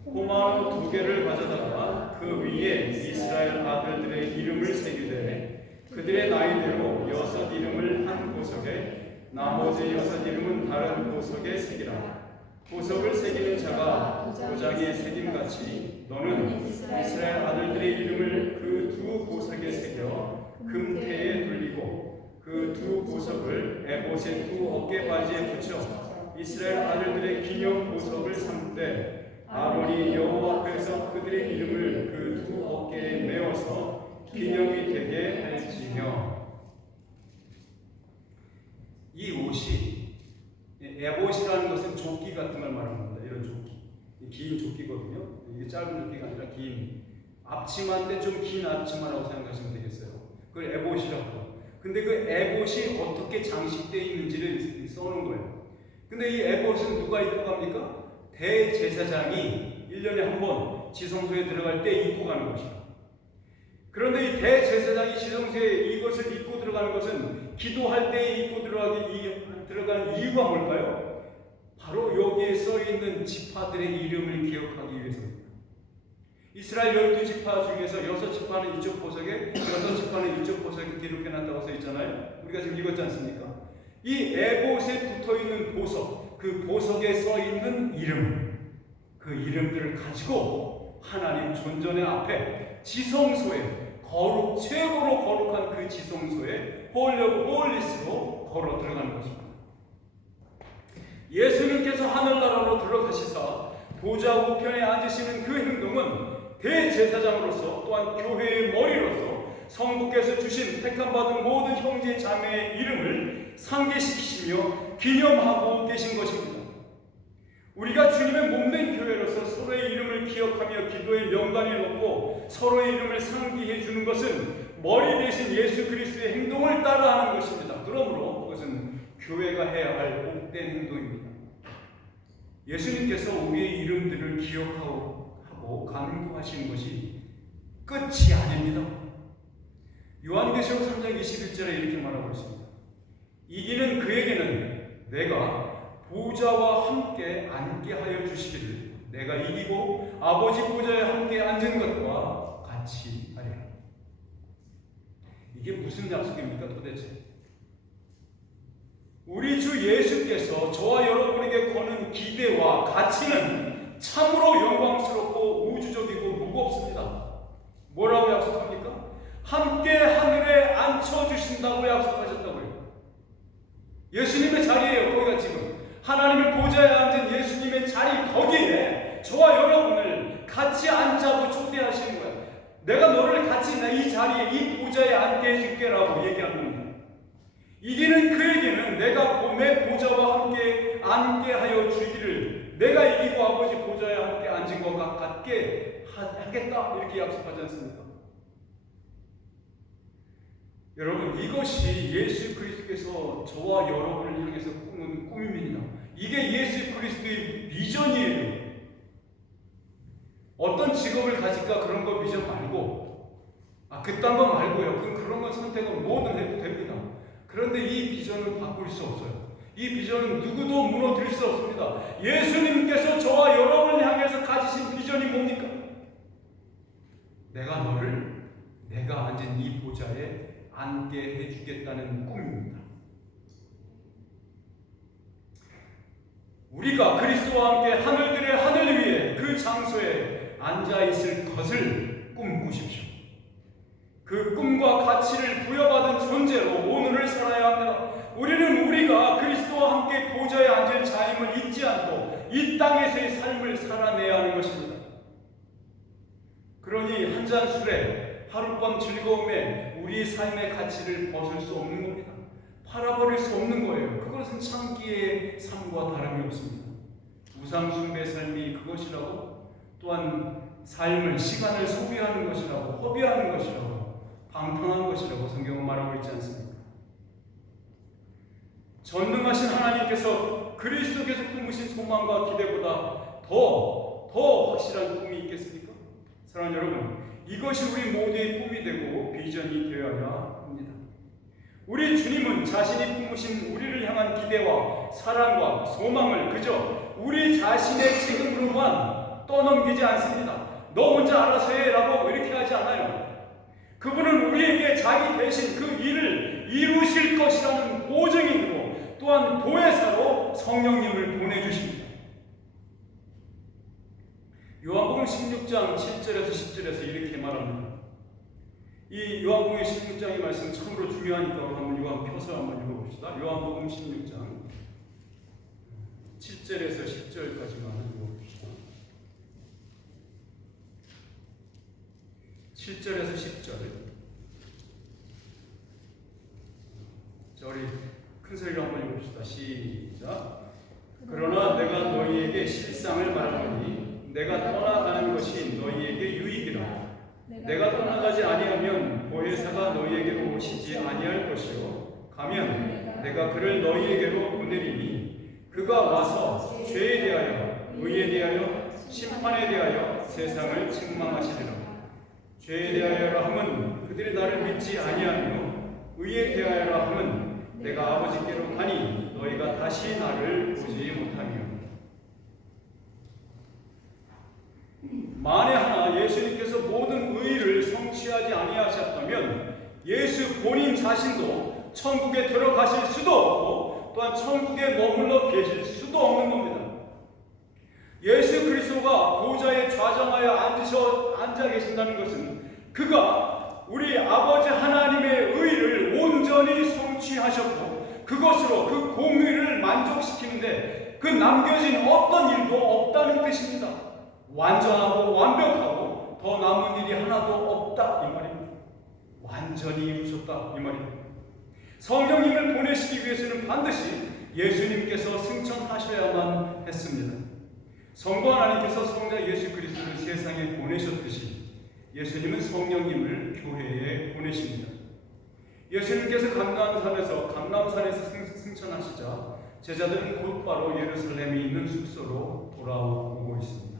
포마노 2개를 가져다가 그 위에 이스라엘 아들들의 이름을 새기되 그들의 나이대로 6 이름을 한 보석에 나머지 6 이름은 다른 보석에 새기라. 보석을 새기는 자가 도장에 새김같이 너는 이스라엘 아들들의 이름을 그 두 보석에 새겨 금태에 둘리고 그 두 보석을 에봇의 두 어깨 바지에 붙여 이스라엘 아들들의 기념 보석을 삼되 아론이 여호와 앞에서 그들의 이름을 그 두 어깨에 메어서 기념이 되게 할지며. 이 옷이 에봇이라는 것은 조끼 같은 걸 말합니다. 이런 조끼, 긴 조끼거든요. 이게 짧은 조끼가 아니라 긴 앞치마인데 좀 긴 앞치마라고 생각하시면 되겠어요. 그걸 에봇이라고. 근데 그 에봇이 어떻게 장식되어 있는지를 써놓은 거예요. 근데 이 에봇은 누가 입고 갑니까? 대제사장이 1년에 한 번 지성소에 들어갈 때 입고 가는 것이에요. 그런데 이 대제사장이 지성소에 이것을 입고 들어가는 것은 기도할 때 입고 들어가는 이유가 뭘까요? 바로 여기에 써있는 지파들의 이름을 기억하기 위해서입니다. 이스라엘 12지파 중에서 6지파는 이쪽 보석에 6지파는 이쪽 보석에 기록해놨다고 써있잖아요. 우리가 지금 읽었지 않습니까? 이 에봇에 붙어있는 보석, 그 보석에 써있는 이름, 그 이름들을 가지고 하나님 존전의 앞에 지성소에 최고로 거룩한 그 지성소에 홀리스로 걸어 들어가는 것입니다. 예수님께서 하늘나라로 들어가시사 보좌 우편에 앉으시는 그 행동은 대제사장으로서 또한 교회의 머리로서 성부께서 주신 택함받은 모든 형제 자매의 이름을 상기시키시며 기념하고 계신 것입니다. 우리가 주님의 몸된 교회로서 서로의 이름을 기억하며 기도의 명단에 놓고 서로의 이름을 상기해 주는 것은 머리 대신 예수 그리스도의 행동을 따라하는 것입니다. 그러므로 그것은 교회가 해야 할 복된 행동입니다. 예수님께서 우리의 이름들을 기억하고 간구하시는 것이 끝이 아닙니다. 요한계시록 3장 21절에 이렇게 말하고 있습니다. 이기는 그에게는 내가 보좌와 함께 앉게 하여 주시기를 내가 이기고 아버지 보좌에 함께 앉은 것과 같이 하리라. 이게 무슨 약속입니까 도대체? 우리 주 예수께서 저와 여러분에게 거는 기대와 가치는 참으로 영광스럽고 우주적이고 무겁습니다. 뭐라고 약속합니까? 함께 하늘에 앉혀주신다고 약속하셨다고요. 예수님의 자리예요. 거기가 지금 하나님의 보좌에 앉은 예수님의 자리, 거기에 저와 여러분을 같이 앉자고 초대하시는 거예요. 내가 너를 같이 이 자리에 이 보좌에 앉게 해줄게라고 얘기하는 겁니다. 이기는 그에게는 내가 내 보좌와 함께 앉게 하여 주기를 내가 이기고 아버지 보좌에 함께 앉은 것과 같게 하겠다, 이렇게 약속하지 않습니까? 여러분, 이것이 예수 그리스도께서 저와 여러분을 향해서 꾸는 꿈입니다. 이게 예수 그리스도의 비전이에요. 어떤 직업을 가질까 그런 거 비전 말고, 그딴 거 말고요. 그런 건 선택은 뭐든 해도 됩니다. 그런데 이 비전은 바꿀 수 없어요. 이 비전은 누구도 무너뜨릴 수 없습니다. 예수님께서 저와 여러분을 향해서 가지신 비전이 뭡니까? 내가 너를 내가 앉은 이 보좌에 앉게 해주겠다는 꿈입니다. 우리가 그리스도와 함께 하늘들의 하늘 위에 그 장소에 앉아있을 것을 꿈꾸십시오. 그 꿈과 가치를 부여받은 존재로 오늘을 살아야 합니다. 우리는 우리가 그리스도와 함께 보좌에 앉을 자임을 잊지 않고 이 땅에서의 삶을 살아내야 하는 것입니다. 그러니 한 잔 술에 하룻밤 즐거움에 우리 삶의 가치를 벗을 수 없는 겁니다. 팔아버릴 수 없는 거예요. 그것은 창기의 삶과 다름이 없습니다. 우상숭배 삶이 그것이라고, 또한 삶을, 시간을 소비하는 것이라고, 허비하는 것이라고, 방탕한 것이라고 성경은 말하고 있지 않습니까? 전능하신 하나님께서 그리스도께서 품으신 소망과 기대보다 더 확실한 꿈이 있겠습니까? 사랑하는 여러분, 이것이 우리 모두의 꿈이 되고 비전이 되어야 합니다. 우리 주님은 자신이 품으신 우리를 향한 기대와 사랑과 소망을 그저 우리 자신의 책임으로만 떠넘기지 않습니다. 너 혼자 알아서 해라고 이렇게 하지 않아요. 그분은 우리에게 자기 대신 그 일을 이루실 것이라는 보증이고 또한 보혜사로 성령님을 보내주십니다. 요한복음 16장 7절에서 10절에서 이렇게 말합니다. 이 요한복음 16장의 말씀 참으로 중요하니까 한번 이거 펴서 한번 읽어봅시다. 요한복음 16장 7절에서 10절까지만 읽어봅시다. 7절에서 10절. 자, 우리 큰 소리로 한번 읽어봅시다. 시작. 그러나 내가 너희에게 실상을 말하노니 내가 떠나가는 것이 너희에게 유익이라. 내가 떠나가지 아니하면 보혜사가 너희에게로 오시지 아니할 것이요 가면 내가 그를 너희에게로 보내리니 그가 와서 죄에 대하여 의에 대하여 심판에 대하여 세상을 책망하시리라. 죄에 대하여라 함은 그들이 나를 믿지 아니하며 의에 예대하여라 함은 내가 아버지께로 가니 너희가 다시 나를 보지 못하며. 만에 하나 예수님께서 모든 의를 성취하지 아니하셨다면 예수 본인 자신도 천국에 들어가실 수도 없고 또한 천국에 머물러 계실 수도 없는 겁니다. 예수 그리스도가 보좌에 좌정하여 앉아 계신다는 것은 그가 우리 아버지 하나님의 의를 온전히 성취하셨고 그것으로 그 공의를 만족시키는데 그 남겨진 어떤 일도 없다는 뜻입니다. 완전하고 완벽하고 더 남은 일이 하나도 없다 이 말입니다. 완전히 이루셨다 이 말입니다. 성령님을 보내시기 위해서는 반드시 예수님께서 승천하셔야만 했습니다. 성부 하나님께서 성자 예수 그리스도를 세상에 보내셨듯이 예수님은 성령님을 교회에 보내십니다. 예수님께서 감람산에서 승천하시자 제자들은 곧바로 예루살렘에 있는 숙소로 돌아오고 있습니다.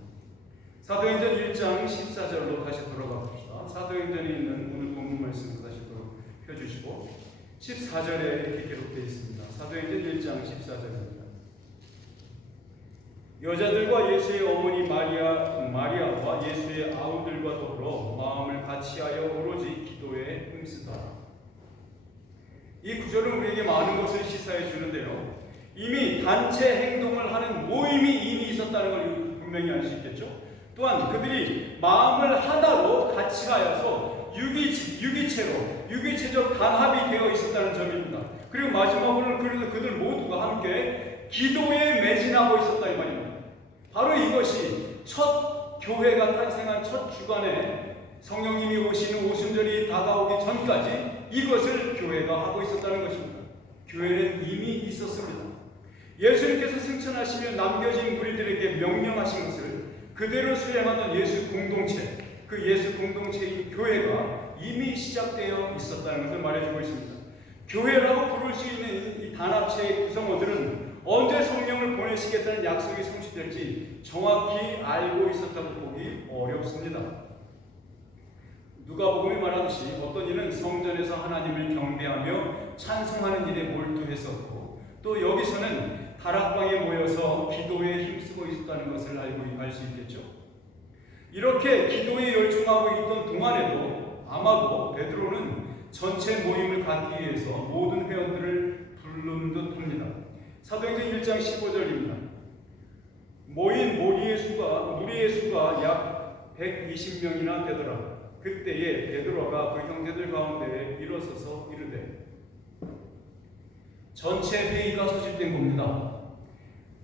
사도행전 1장 14절로 다시 돌아가 봅시다. 사도행전에 있는 오늘 본문 말씀을 다시 또 펴주시고 14절에 이렇게 기록되어 있습니다. 사도행전 1장 14절입니다. 여자들과 예수의 어머니 마리아와 예수의 아우들과 더불어 마음을 같이하여 오로지 기도에 힘쓰더라. 이 구절은 우리에게 많은 것을 시사해 주는데요. 이미 단체 행동을 하는 모임이 이미 있었다는 걸 분명히 알 수 있겠죠. 또한 그들이 마음을 하나로 같이 하여서 유기체적 단합이 되어 있었다는 점입니다. 그리고 마지막으로는 그래서 그들 모두가 함께 기도에 매진하고 있었다 이 말입니다. 바로 이것이 첫 교회가 탄생한 첫 주간에 성령님이 오시는 오순절이 다가오기 전까지 이것을 교회가 하고 있었다는 것입니다. 교회는 이미 있었습니다. 예수님께서 승천하시며 남겨진 무리들에게 명령하신 것을 그대로 수행하던 예수 공동체, 그 예수 공동체인 교회가 이미 시작되어 있었다는 것을 말해주고 있습니다. 교회라고 부를 수 있는 이 단합체의 구성원들은 언제 성령을 보내시겠다는 약속이 성취될지 정확히 알고 있었다고 보기 어렵습니다. 누가복음이 말하듯이 어떤 이는 성전에서 하나님을 경배하며 찬송하는 일에 몰두했었고 또 여기서는 다락방에 모여서 기도에 힘쓰고 있었다는 것을 알 수 있겠죠. 이렇게 기도에 열중하고 있던 동안에도 아마도 베드로는 전체 모임을 갖기 위해서 모든 회원들을 부른 듯 합니다. 사도행전 1장 15절입니다. 모인 무리의 수가 약 120명이나 되더라. 그때에 베드로가 그 형제들 가운데 일어서서 이르되. 전체 회의가 소집된 겁니다.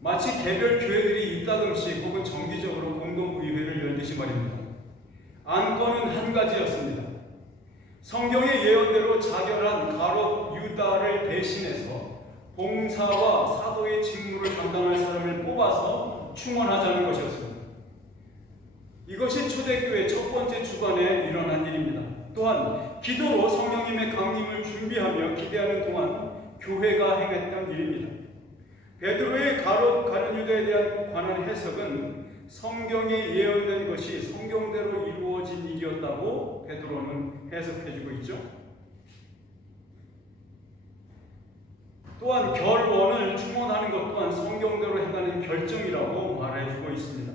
마치 개별 교회들이 이따금씩 혹은 정기적으로 공동의회를 열듯이 말입니다. 안건은 한 가지였습니다. 성경의 예언대로 자결한 가롯 유다를 대신해서 봉사와 사도의 직무를 감당할 사람을 뽑아서 충원하자는 것이었습니다. 이것이 초대교회 첫 번째 주간에 일어난 일입니다. 또한 기도로 성령님의 강림을 준비하며 기대하는 동안 교회가 행했던 일입니다. 베드로의 가룟 유다에 대한 관한 해석은 성경에 예언된 것이 성경대로 이루어진 일이었다고 베드로는 해석해주고 있죠. 또한 결원을 충원하는 것 또한 성경대로 행하는 결정이라고 말해주고 있습니다.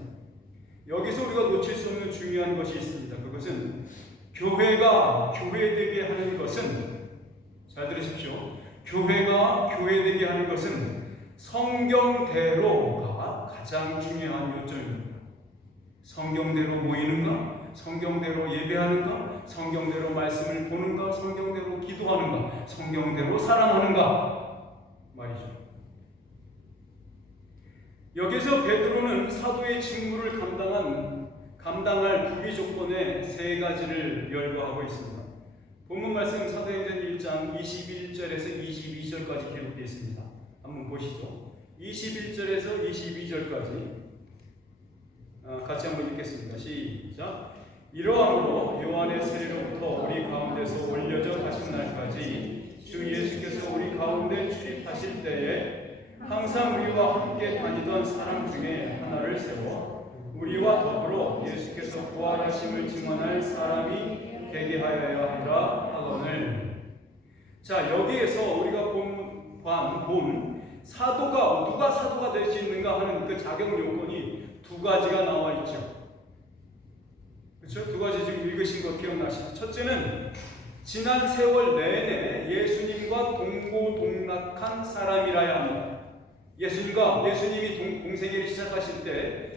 여기서 우리가 놓칠 수 없는 중요한 것이 있습니다. 그것은 교회가 교회되게 하는 것은, 잘 들으십시오. 교회가 교회되게 하는 것은 성경대로가 가장 중요한 요점입니다. 성경대로 모이는가? 성경대로 예배하는가? 성경대로 말씀을 보는가? 성경대로 기도하는가? 성경대로 사랑하는가? 말이죠. 여기서 베드로는 사도의 직무를 감당할 구비 조건의 세 가지를 열거하고 있습니다. 본문 말씀 사도행전 1장 21절에서 22절까지 기록되어 있습니다. 한번 보시죠. 21절에서 22절까지 같이 한번 읽겠습니다. 시작. 이러함으로 요한의 세례로부터 우리 가운데서 올려져 가신 날까지 주 예수께서 우리 가운데 출입하실 때에 항상 우리와 함께 다니던 사람 중에 하나를 세워 우리와 더불어 예수께서 부활하심을 증언할 사람이 되게 하여야 하리라 하거늘. 자, 여기에서 우리가 본 사도가 누가 사도가 될 수 있는가 하는 그 자격 요건이 두 가지가 나와 있죠. 그렇죠? 두 가지 지금 읽으신 거 기억나시죠? 첫째는 지난 세월 내내 예수님과 동고동락한 사람이라야 합니다. 예수님이 공생애를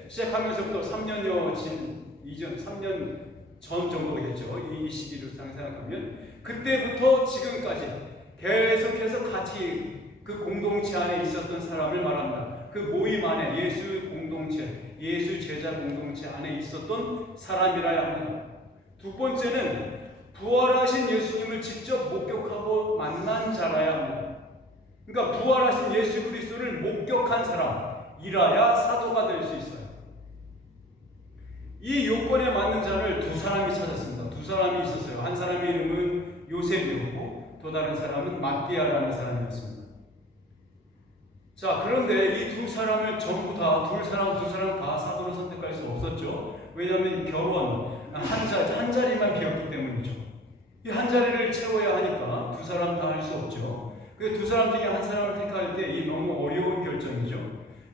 시작하면서부터 3년여 이전 3년 전 정도 되겠죠. 이 시기를 생각하면 그때부터 지금까지 계속해서 같이 그 공동체 안에 있었던 사람을 말합니다. 그 모임 안에 예수 공동체, 예수 제자 공동체 안에 있었던 사람이라야 합니다. 두 번째는 부활하신 예수님을 직접 목격하고 만난 자라야 합니다. 그러니까 부활하신 예수 그리스도를 목격한 사람이라야 사도가 될 수 있어요. 이 요건에 맞는 자를 두 사람이 찾았습니다. 두 사람이 있었어요. 한 사람의 이름은 요셉이었고 또 다른 사람은 마띠아라는 사람이었습니다. 자, 그런데 이 두 사람을 전부 다 두 사람 다 사도로 선택할 수 없었죠. 왜냐하면 결혼 한 자리만 비었기 때문이죠. 이 한 자리를 채워야 하니까 두 사람 다 할 수 없죠. 그 두 사람 중에 한 사람을 택할 때 이 너무 어려운 결정이죠.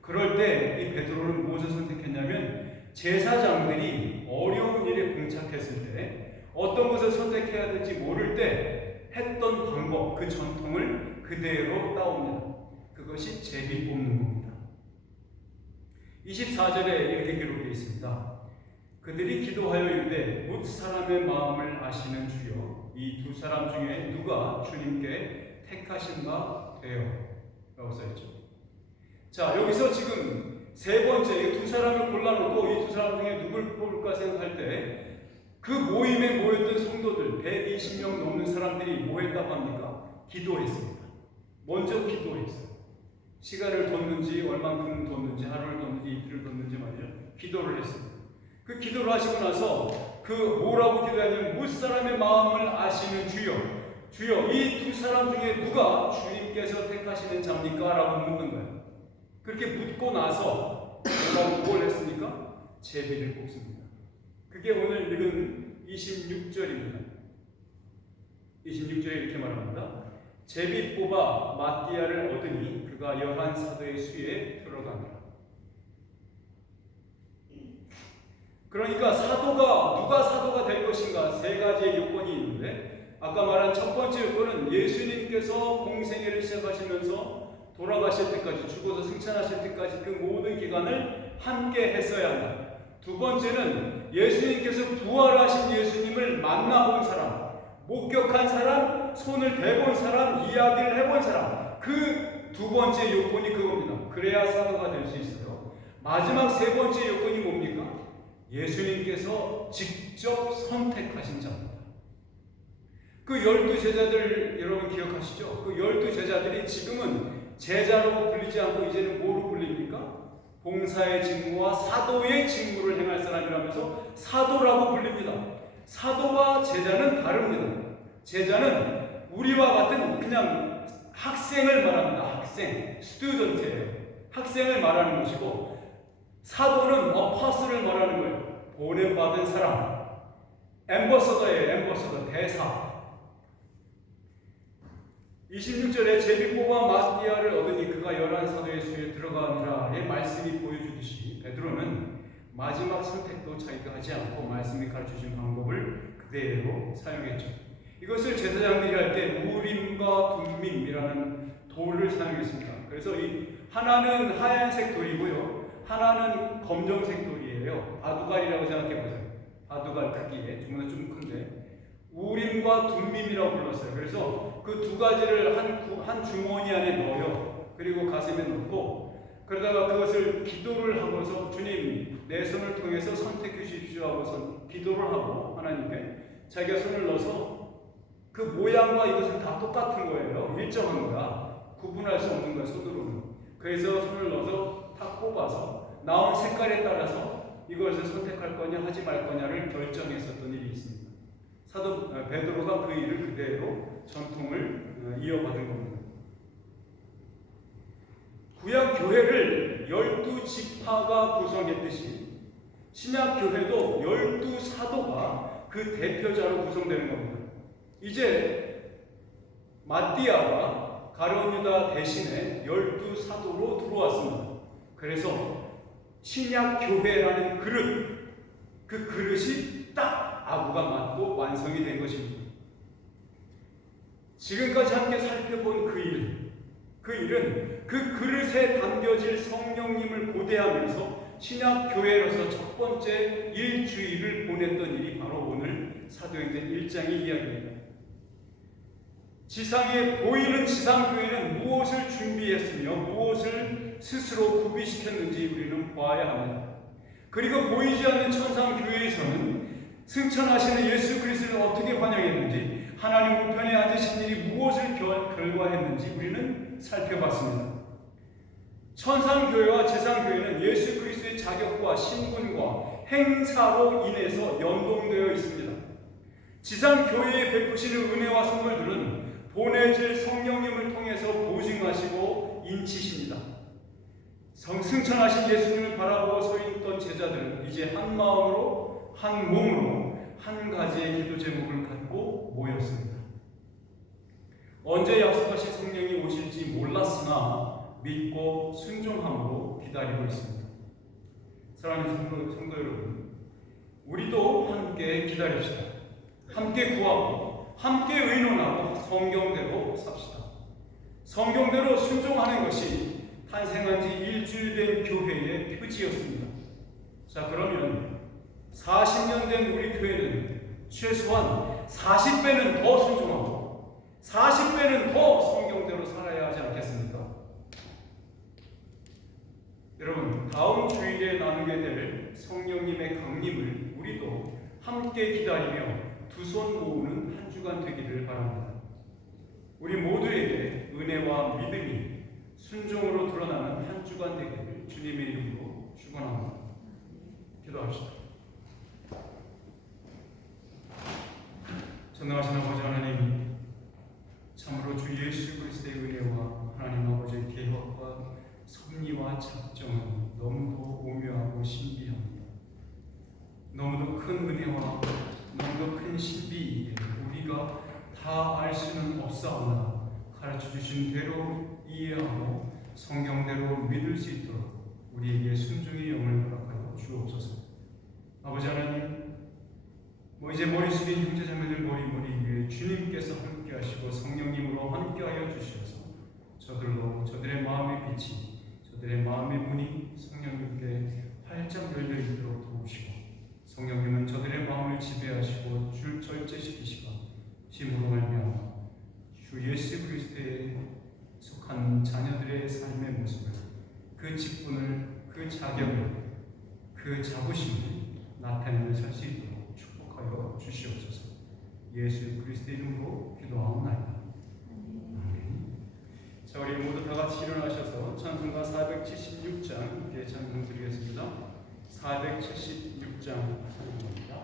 그럴 때 이 베드로는 무엇을 선택했냐면 제사장들이 어려운 일에 봉착했을 때 어떤 것을 선택해야 될지 모를 때 했던 방법, 그 전통을 그대로 따옵니다. 그것이 제비 뽑는 겁니다. 24절에 이렇게 기록되어 있습니다. 그들이 기도하여 이르되 뭇 사람의 마음을 아시는 주여 이 두 사람 중에 누가 주님께 택하신가 되어 라고 써있죠. 자, 여기서 지금 세 번째 두 사람을 골라놓고 이 두 사람 중에 누굴 뽑을까 생각할 때 그 모임에 모였던 성도들 120명 넘는 사람들이 뭐 했다고 합니까? 기도했습니다. 먼저 기도했어요. 시간을 뒀는지 얼만큼 뒀는지 하루를 뒀는지 이틀을 뒀는지 말이죠. 기도를 했습니다. 그 기도를 하시고 나서 그 뭐라고 기도하냐면 뭇 사람의 마음을 아시는 주여 이 두 사람 중에 누가 주님께서 택하시는 자입니까? 라고 묻는 거예요. 그렇게 묻고 나서 뭘 했습니까? 제비를 뽑습니다. 그게 오늘 읽은 26절입니다. 26절에 이렇게 말합니다. 제비 뽑아 마띠아를 얻으니 그가 여한 사도의 수에 들어가니라. 그러니까 누가 사도가 될 것인가 세 가지의 요건이 있는데 아까 말한 첫 번째 요건은 예수님께서 공생애를 시작하시면서 돌아가실 때까지 죽어서 승천하실 때까지 그 모든 기간을 함께 했어야 한다. 두 번째는 예수님께서 부활하신 예수님을 만나본 사람, 목격한 사람, 손을 대본 사람, 이야기를 해본 사람, 그 두 번째 요건이 그겁니다. 그래야 사도가 될 수 있어요. 마지막 세 번째 요건이 뭡니까? 예수님께서 직접 선택하신 자입니다. 그 12제자들 여러분 기억하시죠? 그 12제자들이 지금은 제자로 불리지 않고 이제는 뭐로 불립니까? 봉사의 직무와 사도의 직무를 행할 사람이라면서 사도라고 불립니다. 사도와 제자는 다릅니다. 제자는 우리와 같은 그냥 학생을 말합니다. 학생, 스튜던트예요. 학생을 말하는 것이고 사도는 어파스를 말하는 거예요. 보냄받은 사람. 엠버서더예요. 엠버서더, 대사. 26절에 제비 뽑아 마띠아를 얻으니 그가 11사도의 수에 들어가니라의 말씀이 보여주듯이 베드로는 마지막 선택도 자기가 하지 않고 말씀이 가르쳐준 방법을 그대로 사용했죠. 이것을 제사장들이 할 때 우림과 둠밈이라는 돌을 사용했습니다. 그래서 이 하나는 하얀색 돌이고요, 하나는 검정색 돌이에요. 바두갈이라고 생각해 보세요. 바두갈 크기에 주문은 좀 큰데 우림과 둠밈이라고 불렀어요. 그래서 그 두 가지를 한 주머니 안에 넣어요. 그리고 가슴에 넣고 그러다가 그것을 기도를 하고서 주님 내 손을 통해서 선택해 주십시오 하고서 기도를 하고 하나님께 자기가 손을 넣어서 그 모양과 이것은 다 똑같은 거예요. 일정한 거야. 구분할 수 없는 거야, 손으로는. 그래서 손을 넣어서 탁 뽑아서 나온 색깔에 따라서 이것을 선택할 거냐 하지 말 거냐를 결정했었던 일이 있습니다. 사도 베드로가 그 일을 그대로 전통을 이어받은 겁니다. 구약 교회를 12지파가 구성했듯이 신약 교회도 12사도가 그 대표자로 구성되는 겁니다. 이제 마띠아가 가룟 유다 대신에 12사도로 들어왔습니다. 그래서 신약 교회라는 그릇, 그 그릇이 딱 아구가 맞고 완성이 된 것입니다. 지금까지 함께 살펴본 그 일은 그 그릇에 담겨질 성령님을 고대하면서 신약 교회로서 첫 번째 일주일을 보냈던 일이 바로 오늘 사도행전 1장의 이야기입니다. 지상에 보이는 지상교회는 무엇을 준비했으며 무엇을 스스로 구비시켰는지 우리는 봐야 합니다. 그리고 보이지 않는 천상교회에서는 승천하시는 예수 그리스도를 어떻게 환영했는지, 하나님 우편에 앉으신 일이 무엇을 결과했는지 우리는 살펴봤습니다. 천상교회와 지상교회는 예수 그리스도의 자격과 신분과 행사로 인해서 연동되어 있습니다. 지상교회에 베푸시는 은혜와 선물들은 보내질 성령님을 통해서 보증하시고 인치십니다. 승천하신 예수님을 바라보고 서 있던 제자들은 이제 한 마음으로 한 몸으로 한 가지의 기도 제목을 갖고 모였습니다. 언제 약속하신 성령이 오실지 몰랐으나 믿고 순종함으로 기다리고 있습니다. 사랑하는 성도 여러분, 우리도 함께 기다립시다. 함께 구하고 함께 의논하고 성경대로 삽시다. 성경대로 순종하는 것이 탄생한 지 일주일 된 교회의 표지였습니다. 자, 그러면 40년 된 우리 교회는 최소한 40배는 더 순종하고 40배는 더 성경대로 살아야 하지 않겠습니까? 여러분, 다음 주일에 나누게 될 성령님의 강림을 우리도 함께 기다리며 두 손 모으는 한 주간 되기를 바랍니다. 우리 모두에게 은혜와 믿음이 순종으로 드러나는 한 주간 되기를 주님의 이름으로 축원합니다. 기도합시다. 전능하신 아버지 하나님, 참으로 주 예수 그리스도의 은혜와 하나님 아버지의 계획과 섭리와 작정은 너무도 오묘하고 신비합니다. 너무도 큰 은혜와 너무도 큰 신비이기에 우리가 다 알 수는 없사오나 가르쳐 주신 대로 이해하고 성경대로 믿을 수 있도록 우리에게 순종의 영을 허락하여 주옵소서. 아버지 하나님, 이제 머리 숙인 형제자매들 머리 위에 주님께서 함께하시고 성령님으로 함께하여 주셔서 저들의 마음의 빛이, 저들의 마음의 문이 성령님께 활짝 열려 있도록 도우시고, 성령님은 저들의 마음을 지배하시고 절제시키시고 힘으로 말미암아 주 예수 그리스도에 속한 자녀들의 삶의 모습을, 그 직분을, 그 자격을, 그 자부심을 나타내며 살 수 있도록 축복하여 주시옵소서. 예수 그리스도의 이름으로 기도하옵나이다. 아멘. 자, 우리 모두 다 같이 일어나셔서 찬송가 476장 함께 찬송 드리겠습니다. 476장 찬송입니다.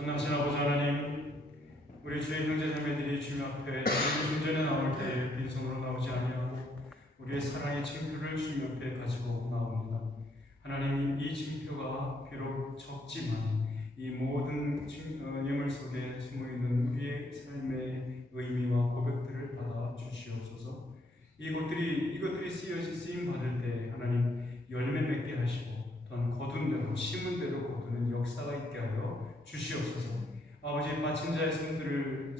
전능하신 아버지 하나님, 우리 주의 형제자매들이 주님 앞에 성전에 나올 때에 빈손으로 나오지 아니하고 우리의 사랑의 징표를 주님 앞에 가지고 나옵니다. 하나님, 이 징표가 비록 적지만 이 모든 예물 속에 숨어있는 우리의 삶의 의미와 고백들을 받아 주시옵소서. 이것들이 쓰임 받을 때 하나님 열매 맺게 하시고 또한 거둔 대로 심은 대로 거두는 역사가 있게 하여 주시옵소서. 아버지, 바친 자의 손길을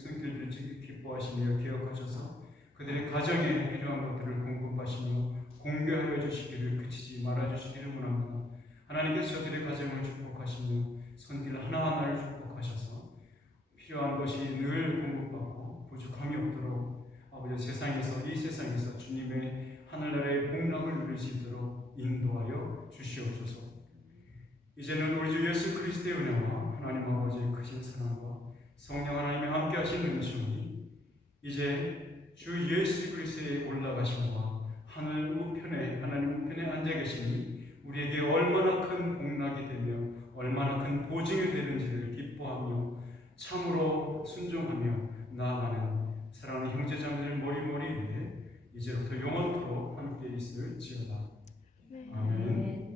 기뻐하시며 기억하셔서 그들의 가정에 필요한 것들을 공급하시며 공개하여 주시기를 그치지 말아 주시기를 원합니다. 하나님께서 저들의 가정을 축복하시며 손길 하나하나를 축복하셔서 필요한 것이 늘 공급받고 부족함이 없도록 아버지, 이 세상에서 주님의 하늘나라의 복락을 누릴 수 있도록 인도하여 주시옵소서. 이제는 우리 주 예수 그리스도의 은혜와 하나님 아버지의 크신 사랑과 성령 하나님의 함께 하신 은총이 이제 주 예수 그리스도의 올라가심과 하나님 우편에 앉아 계시니 우리에게 얼마나 큰 복락이 되며 얼마나 큰 보증이 되는지를 기뻐하며 참으로 순종하며 나아가는 사랑하는 형제자매들 머리머리 위에 이제부터 영원토록 함께 있을지어다. 아멘.